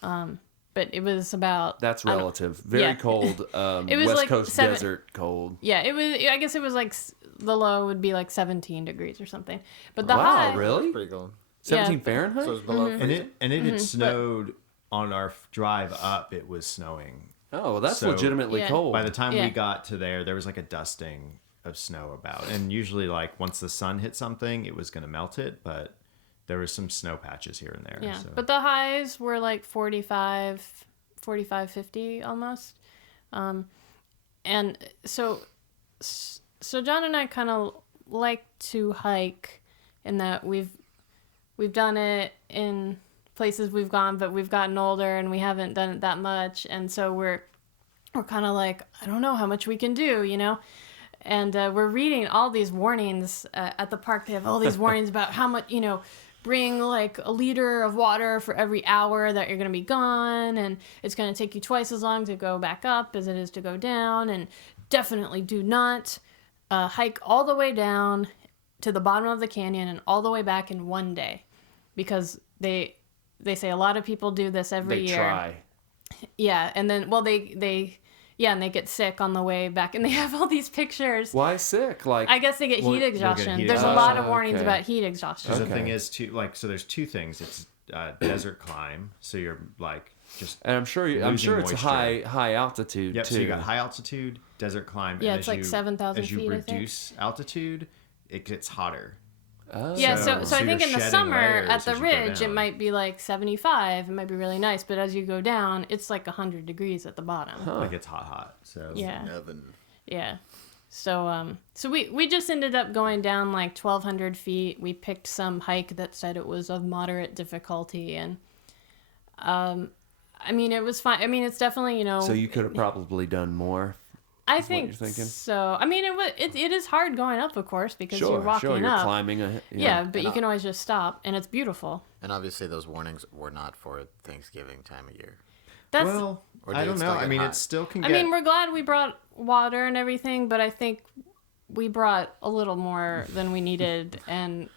But it was about. That's I don't- relative. Very yeah. cold. It was West like Coast 7 desert cold. Yeah, it was. I guess it was like the low would be like 17 degrees or something. But the Wow, high. really? Pretty cool. 17 Yeah. Fahrenheit? So it's below and freezing. it had snowed on our drive up. It was snowing. Oh, well, that's So- legitimately Yeah. cold. By the time Yeah. we got to there was like a dusting of snow about. And usually, like, once the sun hit something, it was going to melt it. But there was some snow patches here and there. Yeah, So. but the highs were like 45, 50 almost. And so John and I kind of like to hike in that we've done it in places we've gone, but we've gotten older and we haven't done it that much. And so we're kind of like, I don't know how much we can do, And we're reading all these warnings at the park. They have all these warnings about how much, bring like a liter of water for every hour that you're going to be gone. And it's going to take you twice as long to go back up as it is to go down. And definitely do not hike all the way down to the bottom of the canyon and all the way back in one day. Because they say a lot of people do this every they year. try. Yeah. And then, well, and they get sick on the way back, and they have all these pictures. Why sick? Like, I guess they get heat exhaustion. heat There's a lot of exhaustion. warnings Okay. about heat exhaustion. Because Okay. the thing is, so there's two things. It's desert climb, so you're like just. and I'm sure it's losing a moisture. high altitude Yep. too. So you got high altitude, desert climb. Yeah, and it's as like you- 7,000 As you feet, I think. reduce altitude, it gets hotter. Oh. Yeah, So- so I so think you're in the shedding summer layers at the as you go ridge it down. might be like 75. It might be really nice, but as you go down, it's like 100 degrees at the bottom. Like it's hot. So Yeah. Oven. Yeah. So we just ended up going down like 1,200 feet. We picked some hike that said it was of moderate difficulty, and I mean it was fine. I mean it's definitely So you could have probably done more. I what think you're thinking? so. I mean it is hard going up, of course, because you're walking you're up. climbing Yeah, but And you can always just stop, and it's beautiful. And obviously, those warnings were not for Thanksgiving time of year. That's. well, Or I did it don't still know. get I mean, hot? it still can I get. mean, we're glad we brought water and everything, but I think we brought a little more than we needed, and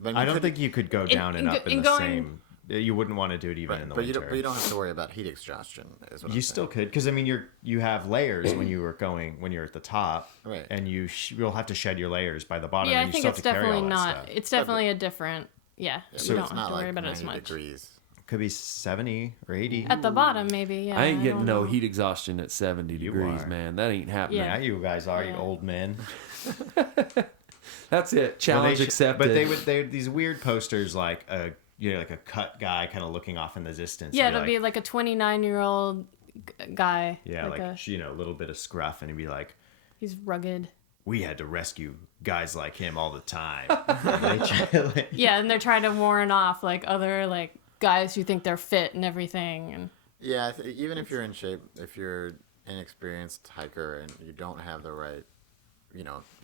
But I you don't could- think you could go down and up in the going- same. You wouldn't want to do it even in the but winter. you don't have to worry about heat exhaustion. Is what You I'm still saying. could, because I mean, you have layers when you're at the top, Right. And you'll have to shed your layers by the bottom. yeah, I and you think still it's have to carry definitely all that not. stuff. It's definitely a different. Yeah, So you it's don't have not to worry like about it as 90 much. degrees. Could be 70 or 80. At the bottom, maybe. Yeah, I ain't getting don't no know. heat exhaustion at 70 degrees, are. man. That ain't happening. Yeah. Yeah, you guys are, you Yeah. old men. That's it. Challenge accepted. But they would these weird posters like like a cut guy kind of looking off in the distance. Yeah, and it'll be like a 29-year-old guy. yeah, like a, a little bit of scruff, and he'd be like, he's rugged. "We had to rescue guys like him all the time." And they try, like, Yeah, and they're trying to warn off like other like guys who think they're fit and everything. And Yeah, even if you're in shape, if you're inexperienced hiker and you don't have the right,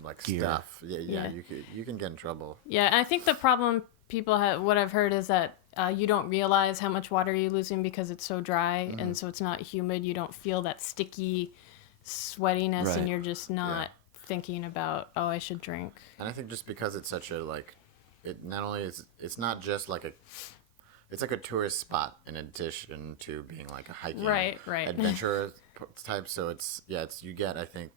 like Gear. stuff, yeah, Yeah. you can get in trouble. yeah, and I think the problem people have, what I've heard is that you don't realize how much water you're losing because it's so dry and so it's not humid. You don't feel that sticky sweatiness, Right. and you're just not thinking about, oh, I should drink. And I think just because it's such a it not only is it's not just like it's like a tourist spot in addition to being like a hiking Right. adventure type. So it's you get, I think,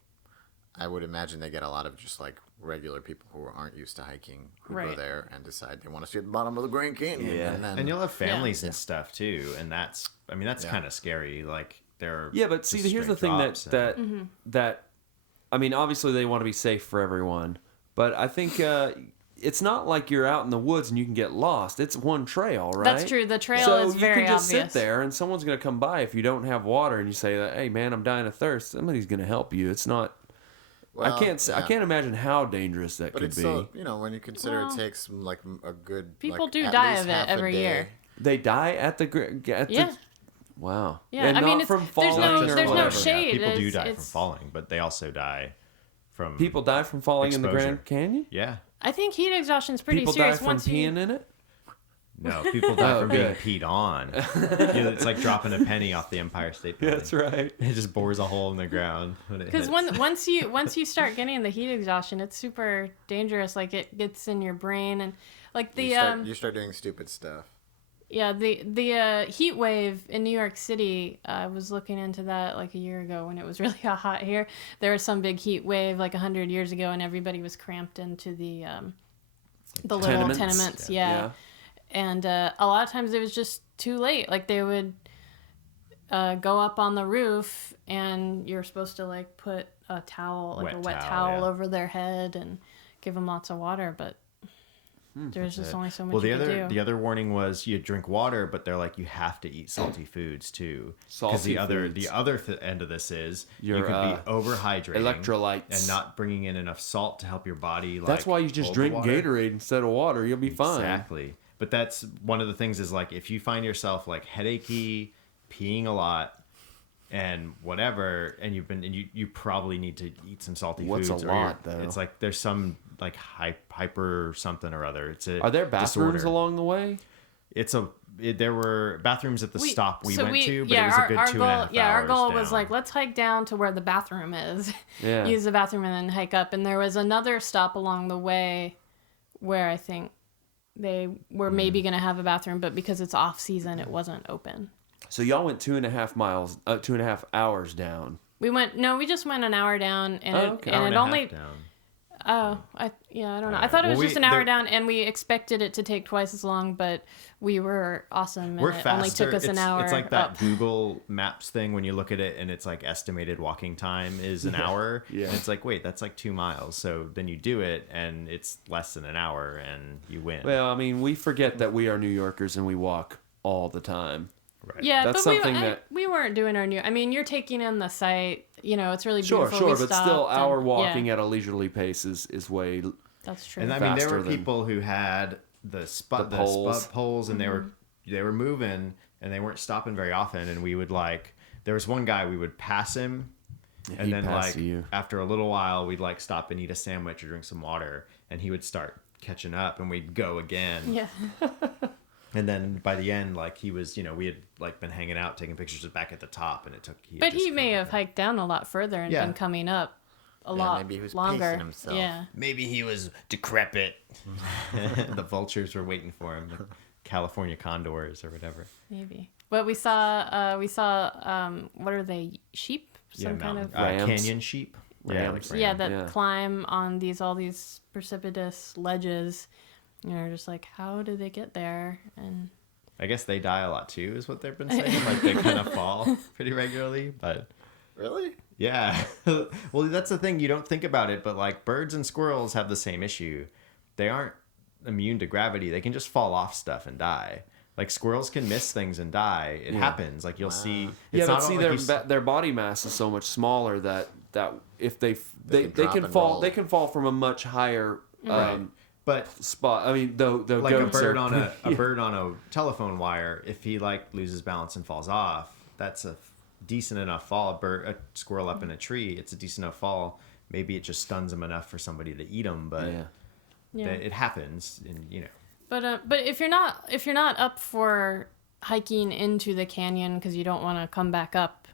I would imagine they get a lot of just like regular people who aren't used to hiking who go Right. there and decide they want to see the bottom of the Grand Canyon. Yeah. And you'll have families and stuff too, and that's kind of scary. Like they're but see, just here's the straight thing drops and- that I mean, obviously they want to be safe for everyone, but I think it's not like you're out in the woods and you can get lost. It's one trail, right? That's true. The trail so is very you can just obvious. sit there and someone's going to come by if you don't have water and you say, "Hey, man, I'm dying of thirst." Somebody's going to help you. It's not. I can't imagine how dangerous that but could it's be. still, when you consider Well, it takes like a good people like, do at die least of it half a every day. year. They die at the Yeah. Wow. Yeah, and I mean, not from there's falling no- or there's no whatever. shade. People do It's- die from it's- falling, but they also die from People die from falling in the Exposure. Grand Canyon. Yeah. I think heat exhaustion is pretty People serious. die from once you peeing in it. No, people die Oh, from good. being peed on. It's like dropping a penny off the Empire State Building. That's right. It just bores a hole in the ground when it Because hits. once you start getting the heat exhaustion, it's super dangerous. Like it gets in your brain and like the You start doing stupid stuff. the heat wave in New York City. I was looking into that like a year ago when it was really hot here. There was some big heat wave like 100 years ago, and everybody was cramped into the little tenements. Yeah. And a lot of times it was just too late. Like they would go up on the roof, and you're supposed to like put a towel, like a wet towel over their head, and give them lots of water. But there's just only so much you can do. The other warning was you drink water, but they're like you have to eat salty foods too. Salty the foods. other end of this is you Your, could be overhydrating, electrolytes. and not bringing in enough salt to help your body. Like, That's why you just hold drink the water. Gatorade instead of water. You'll be fine. Exactly. But that's one of the things is like if you find yourself like headachy, peeing a lot, and whatever, and you probably need to eat some salty What's foods. a lot, though? It's like there's some like hyper something or other. Are there bathrooms disorder. along the way? There were bathrooms at the stop we went to, but yeah, it was a good 2.5 hours. Yeah, our goal was down. like, let's hike down to where the bathroom is. Yeah. Use the bathroom and then hike up. And there was another stop along the way where I think they were maybe going to have a bathroom, but because it's off season, it wasn't open. So y'all went 2.5 hours down. We just went an hour down, and okay. Hour it and a half only. down. Oh, I don't know. I Alright. thought it was Well, just an hour down, and we expected it to take twice as long, but we were awesome, and We're it faster. only took us an hour. It's like that up. Google Maps thing when you look at it and it's like estimated walking time is an hour. Yeah. And it's like, wait, that's like 2 miles. So then you do it and it's less than an hour and you win. Well, I mean, we forget that we are New Yorkers and we walk all the time. Right. Yeah, That's but something that- we weren't doing our new. I mean, you're taking in the site. It's really Sure, beautiful. but We still, stopped our and- walking yeah, at a leisurely pace is way. that's true. And I mean, there faster were than- people who had the spud poles and they were moving and they weren't stopping very often. And we would there was one guy, we would pass him. And he'd then pass you. after a little while, we'd stop and eat a sandwich or drink some water. And he would start catching up and we'd go again. Yeah. And then by the end, he was, we had been hanging out, taking pictures back at the top, and it took. But he may have hiked down a lot further and Yeah. been coming up a lot maybe he was longer. pacing himself. Yeah. Maybe he was decrepit. The vultures were waiting for him, the California condors or whatever. Maybe. But we saw what are they? Sheep? Some kind of Rams. canyon sheep. Yeah, Rams. like yeah, ram. that Yeah. climb on all these precipitous ledges. You're just like, how do they get there? And I guess they die a lot too, is what they've been saying. They kind of fall pretty regularly, but Really? yeah. Well, that's the thing. You don't think about it, but birds and squirrels have the same issue. They aren't immune to gravity. They can just fall off stuff and die. Squirrels can miss things and die. It happens. You'll see. Yeah, It's but not see, like their body mass is so much smaller that if they can drop can and fall, roll. they can fall from a much higher but spot. I mean, though like a goats bird are on a pretty- bird on a telephone wire, if he loses balance and falls off, that's a decent enough fall. A squirrel up in a tree, it's a decent enough fall. Maybe it just stuns him enough for somebody to eat him, but yeah. it happens, and But if you're not up for hiking into the canyon because you don't want to come back up,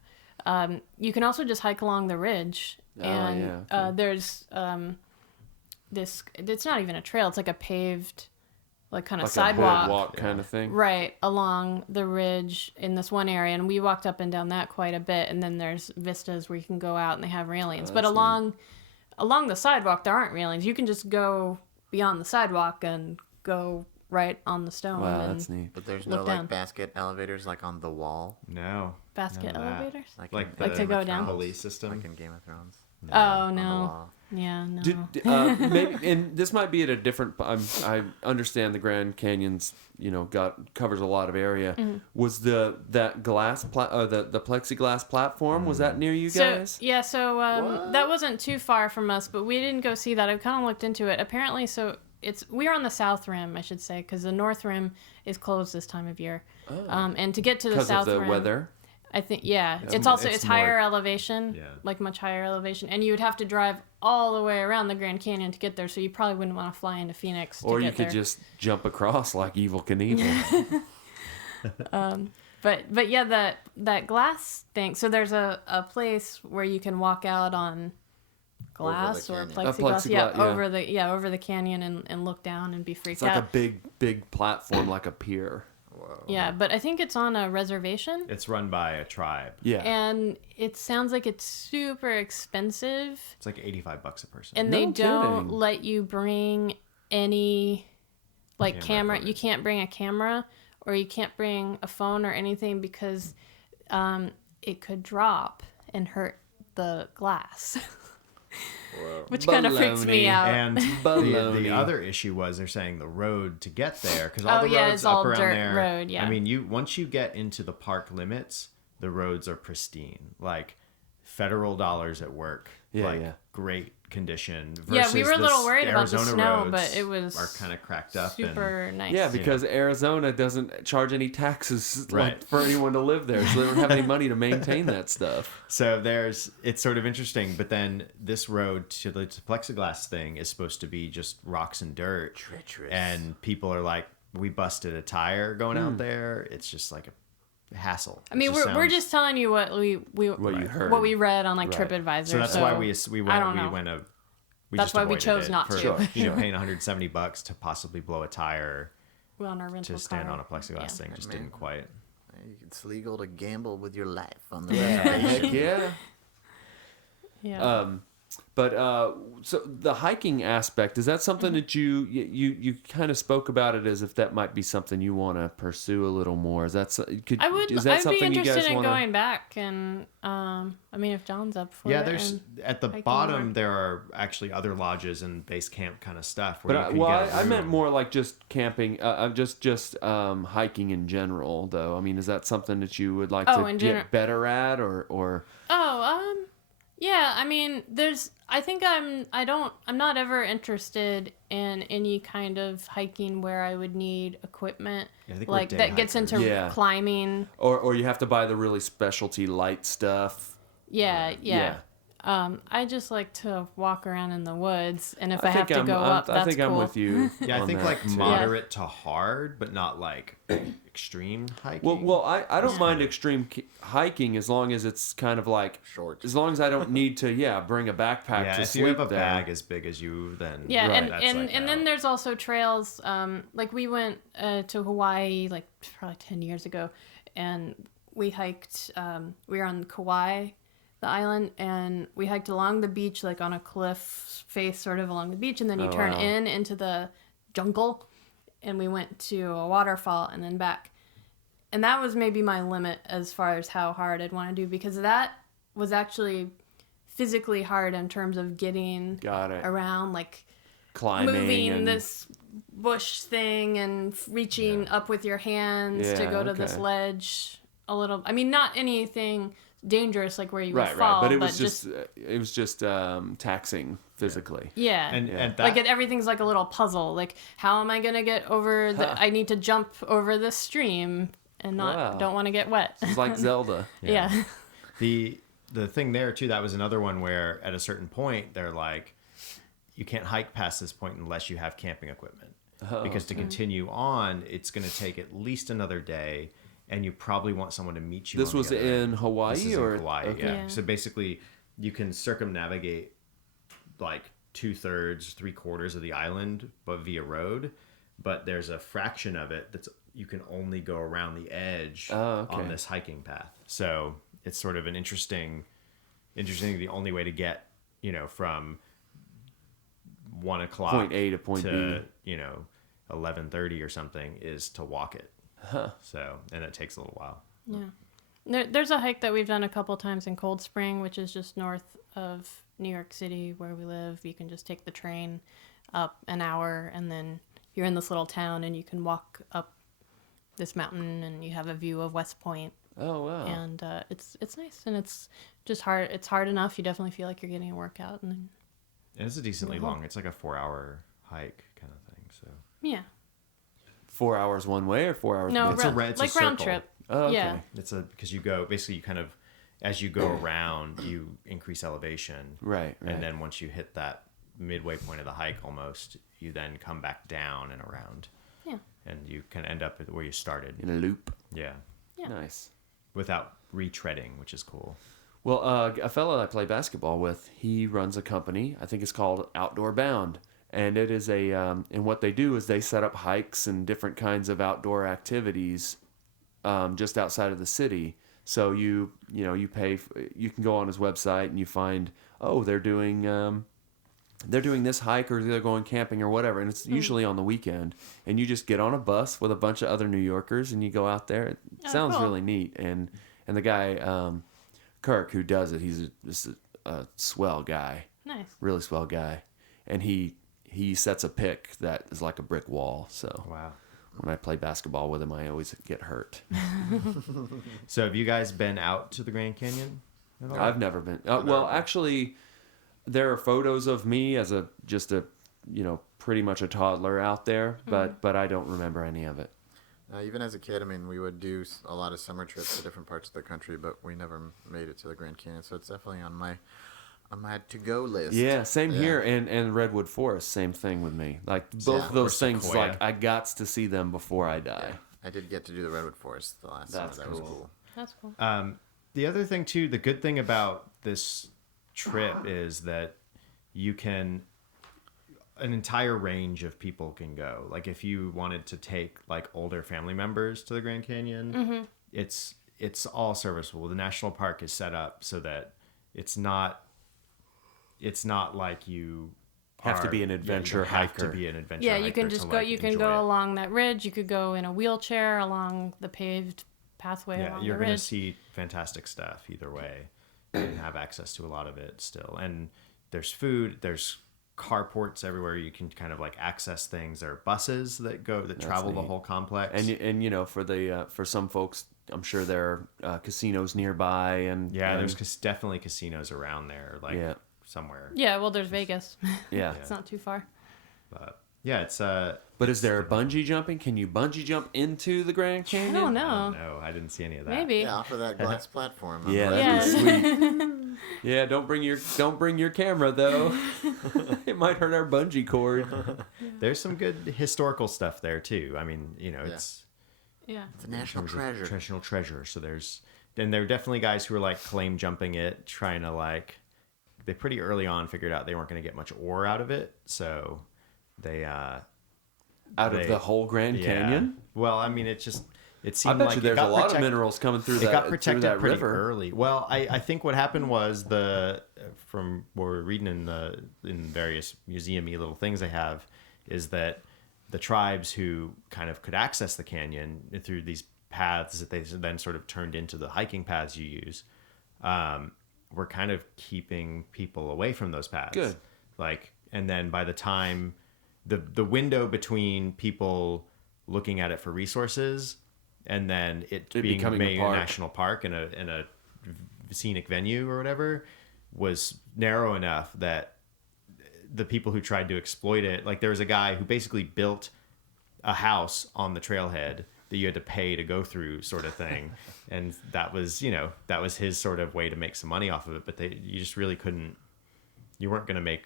you can also just hike along the ridge. And there's this. It's not even a trail. It's like a paved like kind of like sidewalk. a boardwalk kind of thing. Right, along the ridge in this one area, and we walked up and down that quite a bit, and then there's vistas where you can go out and they have railings. But along the sidewalk there aren't railings. You can just go beyond the sidewalk and go right on the stone. Wow, and that's neat. But there's no Look like down. basket elevators like on the wall, No. Basket none of that. elevators? like Like in the- Like to Game of go down? Thrones, Police system? like in Game of Thrones. Oh On the no. wall. Yeah, no. Maybe, and this might be at a different. I understand the Grand Canyon's, covers a lot of area. Mm-hmm. Was that glass the plexiglass platform, was that near you guys? So that wasn't too far from us, but we didn't go see that. I kind of looked into it. Apparently, we're on the south rim, I should say, because the north rim is closed this time of year. And to get to the Because south of the rim, weather. I think it's it's higher more- elevation, Yeah. like much higher elevation, and you would have to drive all the way around the Grand Canyon to get there. So you probably wouldn't want to fly into Phoenix. Or to you get could there. just jump across like Evil Knievel. But yeah, that glass thing. So there's a place where you can walk out on glass or canyon. plexiglass, Plexiglass, yeah. over the canyon and look down and be freaked It's like out. a big platform, like a pier. Whoa. Yeah, but I think it's on a reservation, It's run by a tribe. Yeah. and it sounds like it's super expensive, It's like $85 a person. and No they don't kidding. let you bring any like Camera camera. equipment. You can't bring a camera or you can't bring a phone or anything because it could drop and hurt the glass. Which kind of freaks me Baloney. out. And Baloney. the other issue was they're saying the road to get there, because all Oh, the yeah, roads it's up all around dirt there. road, yeah. I mean, once you get into the park limits, the roads are pristine, like federal dollars at work. Yeah, like yeah. great condition. Yeah, we versus were a little worried about the Arizona snow, roads but it was are kind of cracked up. super nice. Yeah, because Arizona doesn't charge any taxes Right. for anyone to live there, so they don't have any money to maintain that stuff. So it's sort of interesting, but then this road to the plexiglass thing is supposed to be just rocks and dirt. Treacherous. And people are like, we busted a tire going out there. It's just like a hassle. I mean, It just we're sounds- just telling you what What you heard. what we read on like Right. TripAdvisor. So that's why we I don't know. That's just why we avoided chose it not for, to. paying $170 to possibly blow a tire We're on our rental to stand car. on a plexiglass thing just Man. didn't quite. It's legal to gamble with your life on the Heck reservation. yeah. Yeah. But so the hiking aspect, is that something that you kind of spoke about it as if that might be something you want to pursue a little more? Is that is that I'd be something you interested guys in want to? going back and I mean if John's up for Yeah, it. there's and at the hiking bottom more. there are actually other lodges and base camp kind of stuff where But you can get a I meant room. more like just camping, just hiking in general. Though, I mean, is that something that you would like to in get general. better at, or? Yeah, I mean, I think I'm not ever interested in any kind of hiking where I would need equipment Yeah, I think we're like day that gets hikers. into Yeah. climbing. Or you have to buy the really specialty light stuff. Yeah. I just like to walk around in the woods, and if I, have think to go up, I that's think cool. I'm with you. Yeah, I on think that, like too. moderate to hard, but not like extreme hiking. Well, I don't mind extreme hiking as long as it's kind of like Short. As long as I don't need to bring a backpack yeah, to if sleep you have a there. bag as big as you, then Yeah, Right. that's and like, then no. there's also trails. Like we went to Hawaii like probably 10 years ago, and we hiked. We were on Kauai, the island, and we hiked along the beach, like on a cliff face, sort of along the beach, and then you turn wow. into the jungle, and we went to a waterfall and then back. And that was maybe my limit as far as how hard I'd want to do, because that was actually physically hard in terms of getting Got it. around, like Climbing moving and this bush thing and reaching up with your hands to Yeah, go to this okay. ledge a little. I mean, not anything dangerous like where you would right, fall, but it was just taxing physically. yeah. and that, Like everything's like a little puzzle. Like, how am I gonna get over the? I need to jump over this stream and Wow. don't want to get wet. It's like Zelda. Yeah. the thing there too, that was another one where at a certain point they're like, you can't hike past this point unless you have camping equipment, because to continue on, it's going to take at least another day, and you probably want someone to meet you. This on the was other end. in Hawaii, This is or in Hawaii, okay. yeah. Yeah. So basically, you can circumnavigate like 2/3, 3/4 of the island, but via road. but there's a fraction of it that's you can only go around the edge on this hiking path. So it's sort of an interesting. The only way to get from 1 o'clock Point A to point B, 11:30 or something is to walk it. So and it takes a little while. Yeah. There's a hike that we've done a couple times in Cold Spring, which is just north of New York City where we live. You can just take the train up an hour and then you're in this little town and you can walk up this mountain and you have a view of West Point. Oh wow! And it's nice and it's just hard. It's hard enough. You definitely feel like you're getting a workout. And then it's a decently long. It's like a 4-hour hike kind of thing. So yeah. 4 hours one way or 4 hours? No, it's like a round circle. trip. Oh, okay. Yeah. It's because you go basically you kind of as you go around you increase elevation. Right. And then once you hit that midway point of the hike, almost you then come back down and around. Yeah. And you can end up where you started. In a loop. Yeah. Nice. Without retreading, which is cool. Well, a fellow I play basketball with, he runs a company. I think it's called Outdoor Bound, and it is and what they do is they set up hikes and different kinds of outdoor activities, just outside of the city. So you pay. You can go on his website and you find they're doing this hike or they're going camping or whatever, and it's usually on the weekend. And you just get on a bus with a bunch of other New Yorkers and you go out there. It sounds cool. really neat. And the guy Kirk who does it, he's just a swell guy. Nice. Really swell guy, and he sets a pick that is like a brick wall. So Wow. when I play basketball with him, I always get hurt. So have you guys been out to the Grand Canyon at all? I've never been. Well, actually, there are photos of me as pretty much a toddler out there, but I don't remember any of it. Even as a kid, I mean, we would do a lot of summer trips to different parts of the country, but we never made it to the Grand Canyon. So it's definitely on my to-go list. Yeah, same here. And Redwood Forest, same thing with me. Like both of those things, Sequoia. like I got to see them before I die. Yeah. I did get to do the Redwood Forest the last summer. That was cool. That's cool. The other thing too, the good thing about this trip is that you can an entire range of people can go. Like if you wanted to take like older family members to the Grand Canyon, it's all serviceable. The national park is set up so that it's not like you Have to be an adventure hiker. Have to be an adventure Yeah, hiker you can to, just go. like, You can enjoy go it. along that ridge. You could go in a wheelchair along the paved pathway Yeah, along you're the going to ridge. see fantastic stuff either way and have access to a lot of it still. And there's food, there's carports everywhere. You can kind of like access things. There are buses that travel the neat. whole complex. And for some folks, I'm sure there are casinos nearby. And there's definitely casinos around there, like Yeah. somewhere. Yeah, well, there's Vegas. Yeah. It's not too far. But yeah, it's But is there bungee jumping? Can you bungee jump into the Grand I Canyon? don't I know. don't know. I didn't see any of that. Maybe. Yeah, off of that glass platform. Yeah, Yeah. that'd be sweet. Yeah, don't bring your camera though. It might hurt our bungee cord. There's some good historical stuff there too. I mean, it's Yeah. It's a national treasure. national treasure. So there are definitely guys who are like claim jumping it, trying to like. They pretty early on figured out they weren't going to get much ore out of it, so they Out of the whole Grand Canyon? Well, I mean, it I seemed bet like you there's a lot of minerals coming through It got protected that pretty river. early. Well, I think what happened was from what we're reading in various museum-y little things they have is that the tribes who kind of could access the canyon through these paths that they then sort of turned into the hiking paths you use, were kind of keeping people away from those paths. Good. And then by the time the window between people looking at it for resources and then it being becoming a made a park. national park in a scenic venue or whatever was narrow enough that the people who tried to exploit it, like there was a guy who basically built a house on the trailhead that you had to pay to go through, sort of thing. And that was his sort of way to make some money off of it. But you just really couldn't. You weren't going to make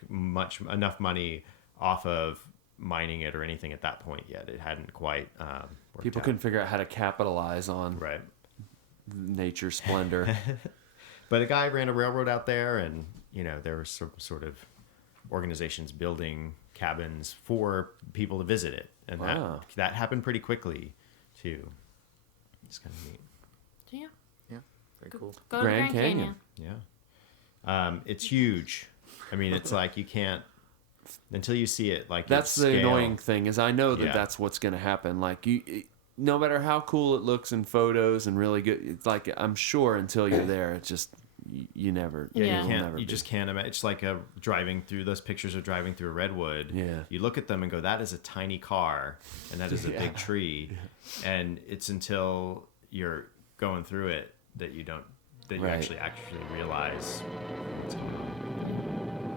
enough money off of mining it or anything at that point yet. It hadn't quite worked People out. couldn't figure out how to capitalize on Right. nature's splendor. But a guy ran a railroad out there, and there was some sort of organizations building cabins for people to visit it, and Wow. that happened pretty quickly too. It's kind of neat. So yeah, Yeah, very cool. go Grand to Grand Canyon. Canyon. Yeah, it's huge. I mean, it's like you can't until you see it. Like That's its the scale. annoying thing is I know that Yeah. that's what's going to happen. Like no matter how cool it looks in photos and really good, it's like I'm sure until you're there, it's just you never. Yeah. You it'll can't. never You be. just can't imagine. It's like driving through those pictures of driving through a redwood. Yeah. You look at them and go, "That is a tiny car, and that is a big tree," and it's until you're going through it that you don't that you Right. actually realize what's going on.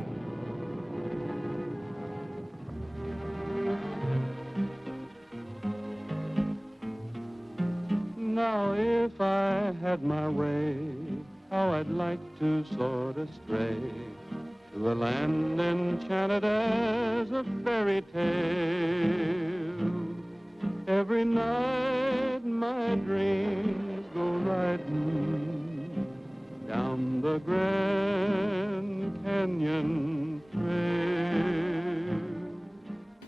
Now if I had my way, how I'd like to sort of stray to a land enchanted as a fairy tale. Every night my dreams go riding down the Grand Canyon Trail.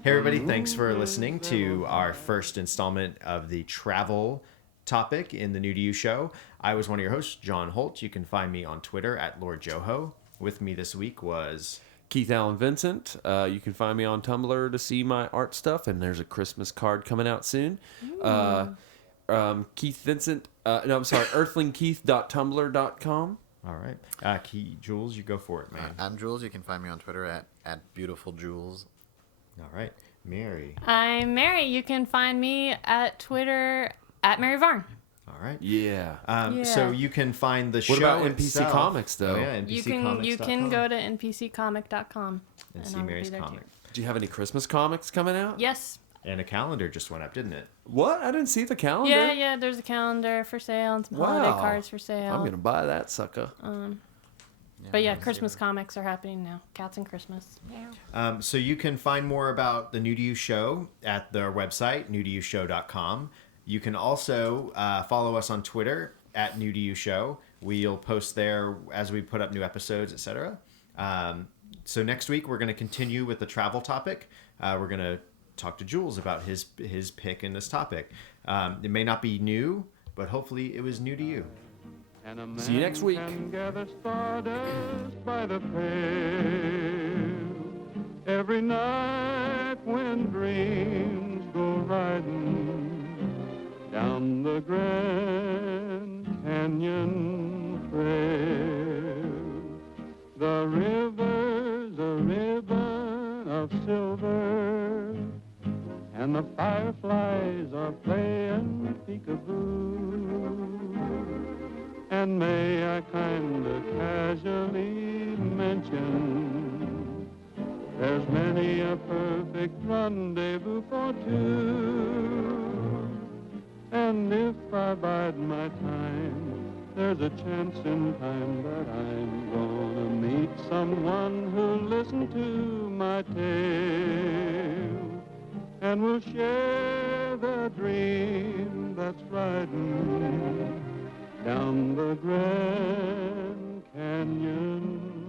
Hey everybody, thanks for listening to our first installment of the travel topic in the New to You show. I was one of your hosts, John Holt. You can find me on Twitter at Lord Joho. With me this week was Keith Allen Vincent. You can find me on Tumblr to see my art stuff, and there's a Christmas card coming out soon. Keith Vincent. No, I'm sorry, earthlingkeith.tumblr.com. all right. Jules, you go for it, man. I'm Jules. You can find me on Twitter at Beautiful Jules. All right, Mary. I'm Mary. You can find me at Twitter at Mary Varn. All right. Yeah. So Yeah. you can find the What show about NPC itself. Comics, though? Oh, yeah, You can nbccomics.com. go to npccomic.com and see I'll Mary's be there too. comic. Do you have any Christmas comics coming out? Yes. And a calendar just went up, didn't it? What? I didn't see the calendar. Yeah. There's a calendar for sale and some holiday Wow. cards for sale. I'm going to buy that sucker. But yeah, Christmas comics are happening now. Cats and Christmas. So you can find more about the New to You show at their website, newtoyoushow.com. You can also follow us on Twitter at New to You Show. We'll post there as we put up new episodes, etc. So next week we're going to continue with the travel topic. We're going to talk to Jules about his pick in this topic. It may not be new, but hopefully it was new to you. And a See you next week. man can gather stardust by the pail. Every night when dreams go riding down the Grand Canyon Trail. The river's a ribbon of silver, and the fireflies are playing peekaboo. And may I kind of casually mention, there's many a perfect rendezvous for two. And if I bide my time, there's a chance in time that I'm gonna meet someone who'll listen to my tale, and we'll share the dream that's riding down the Grand Canyon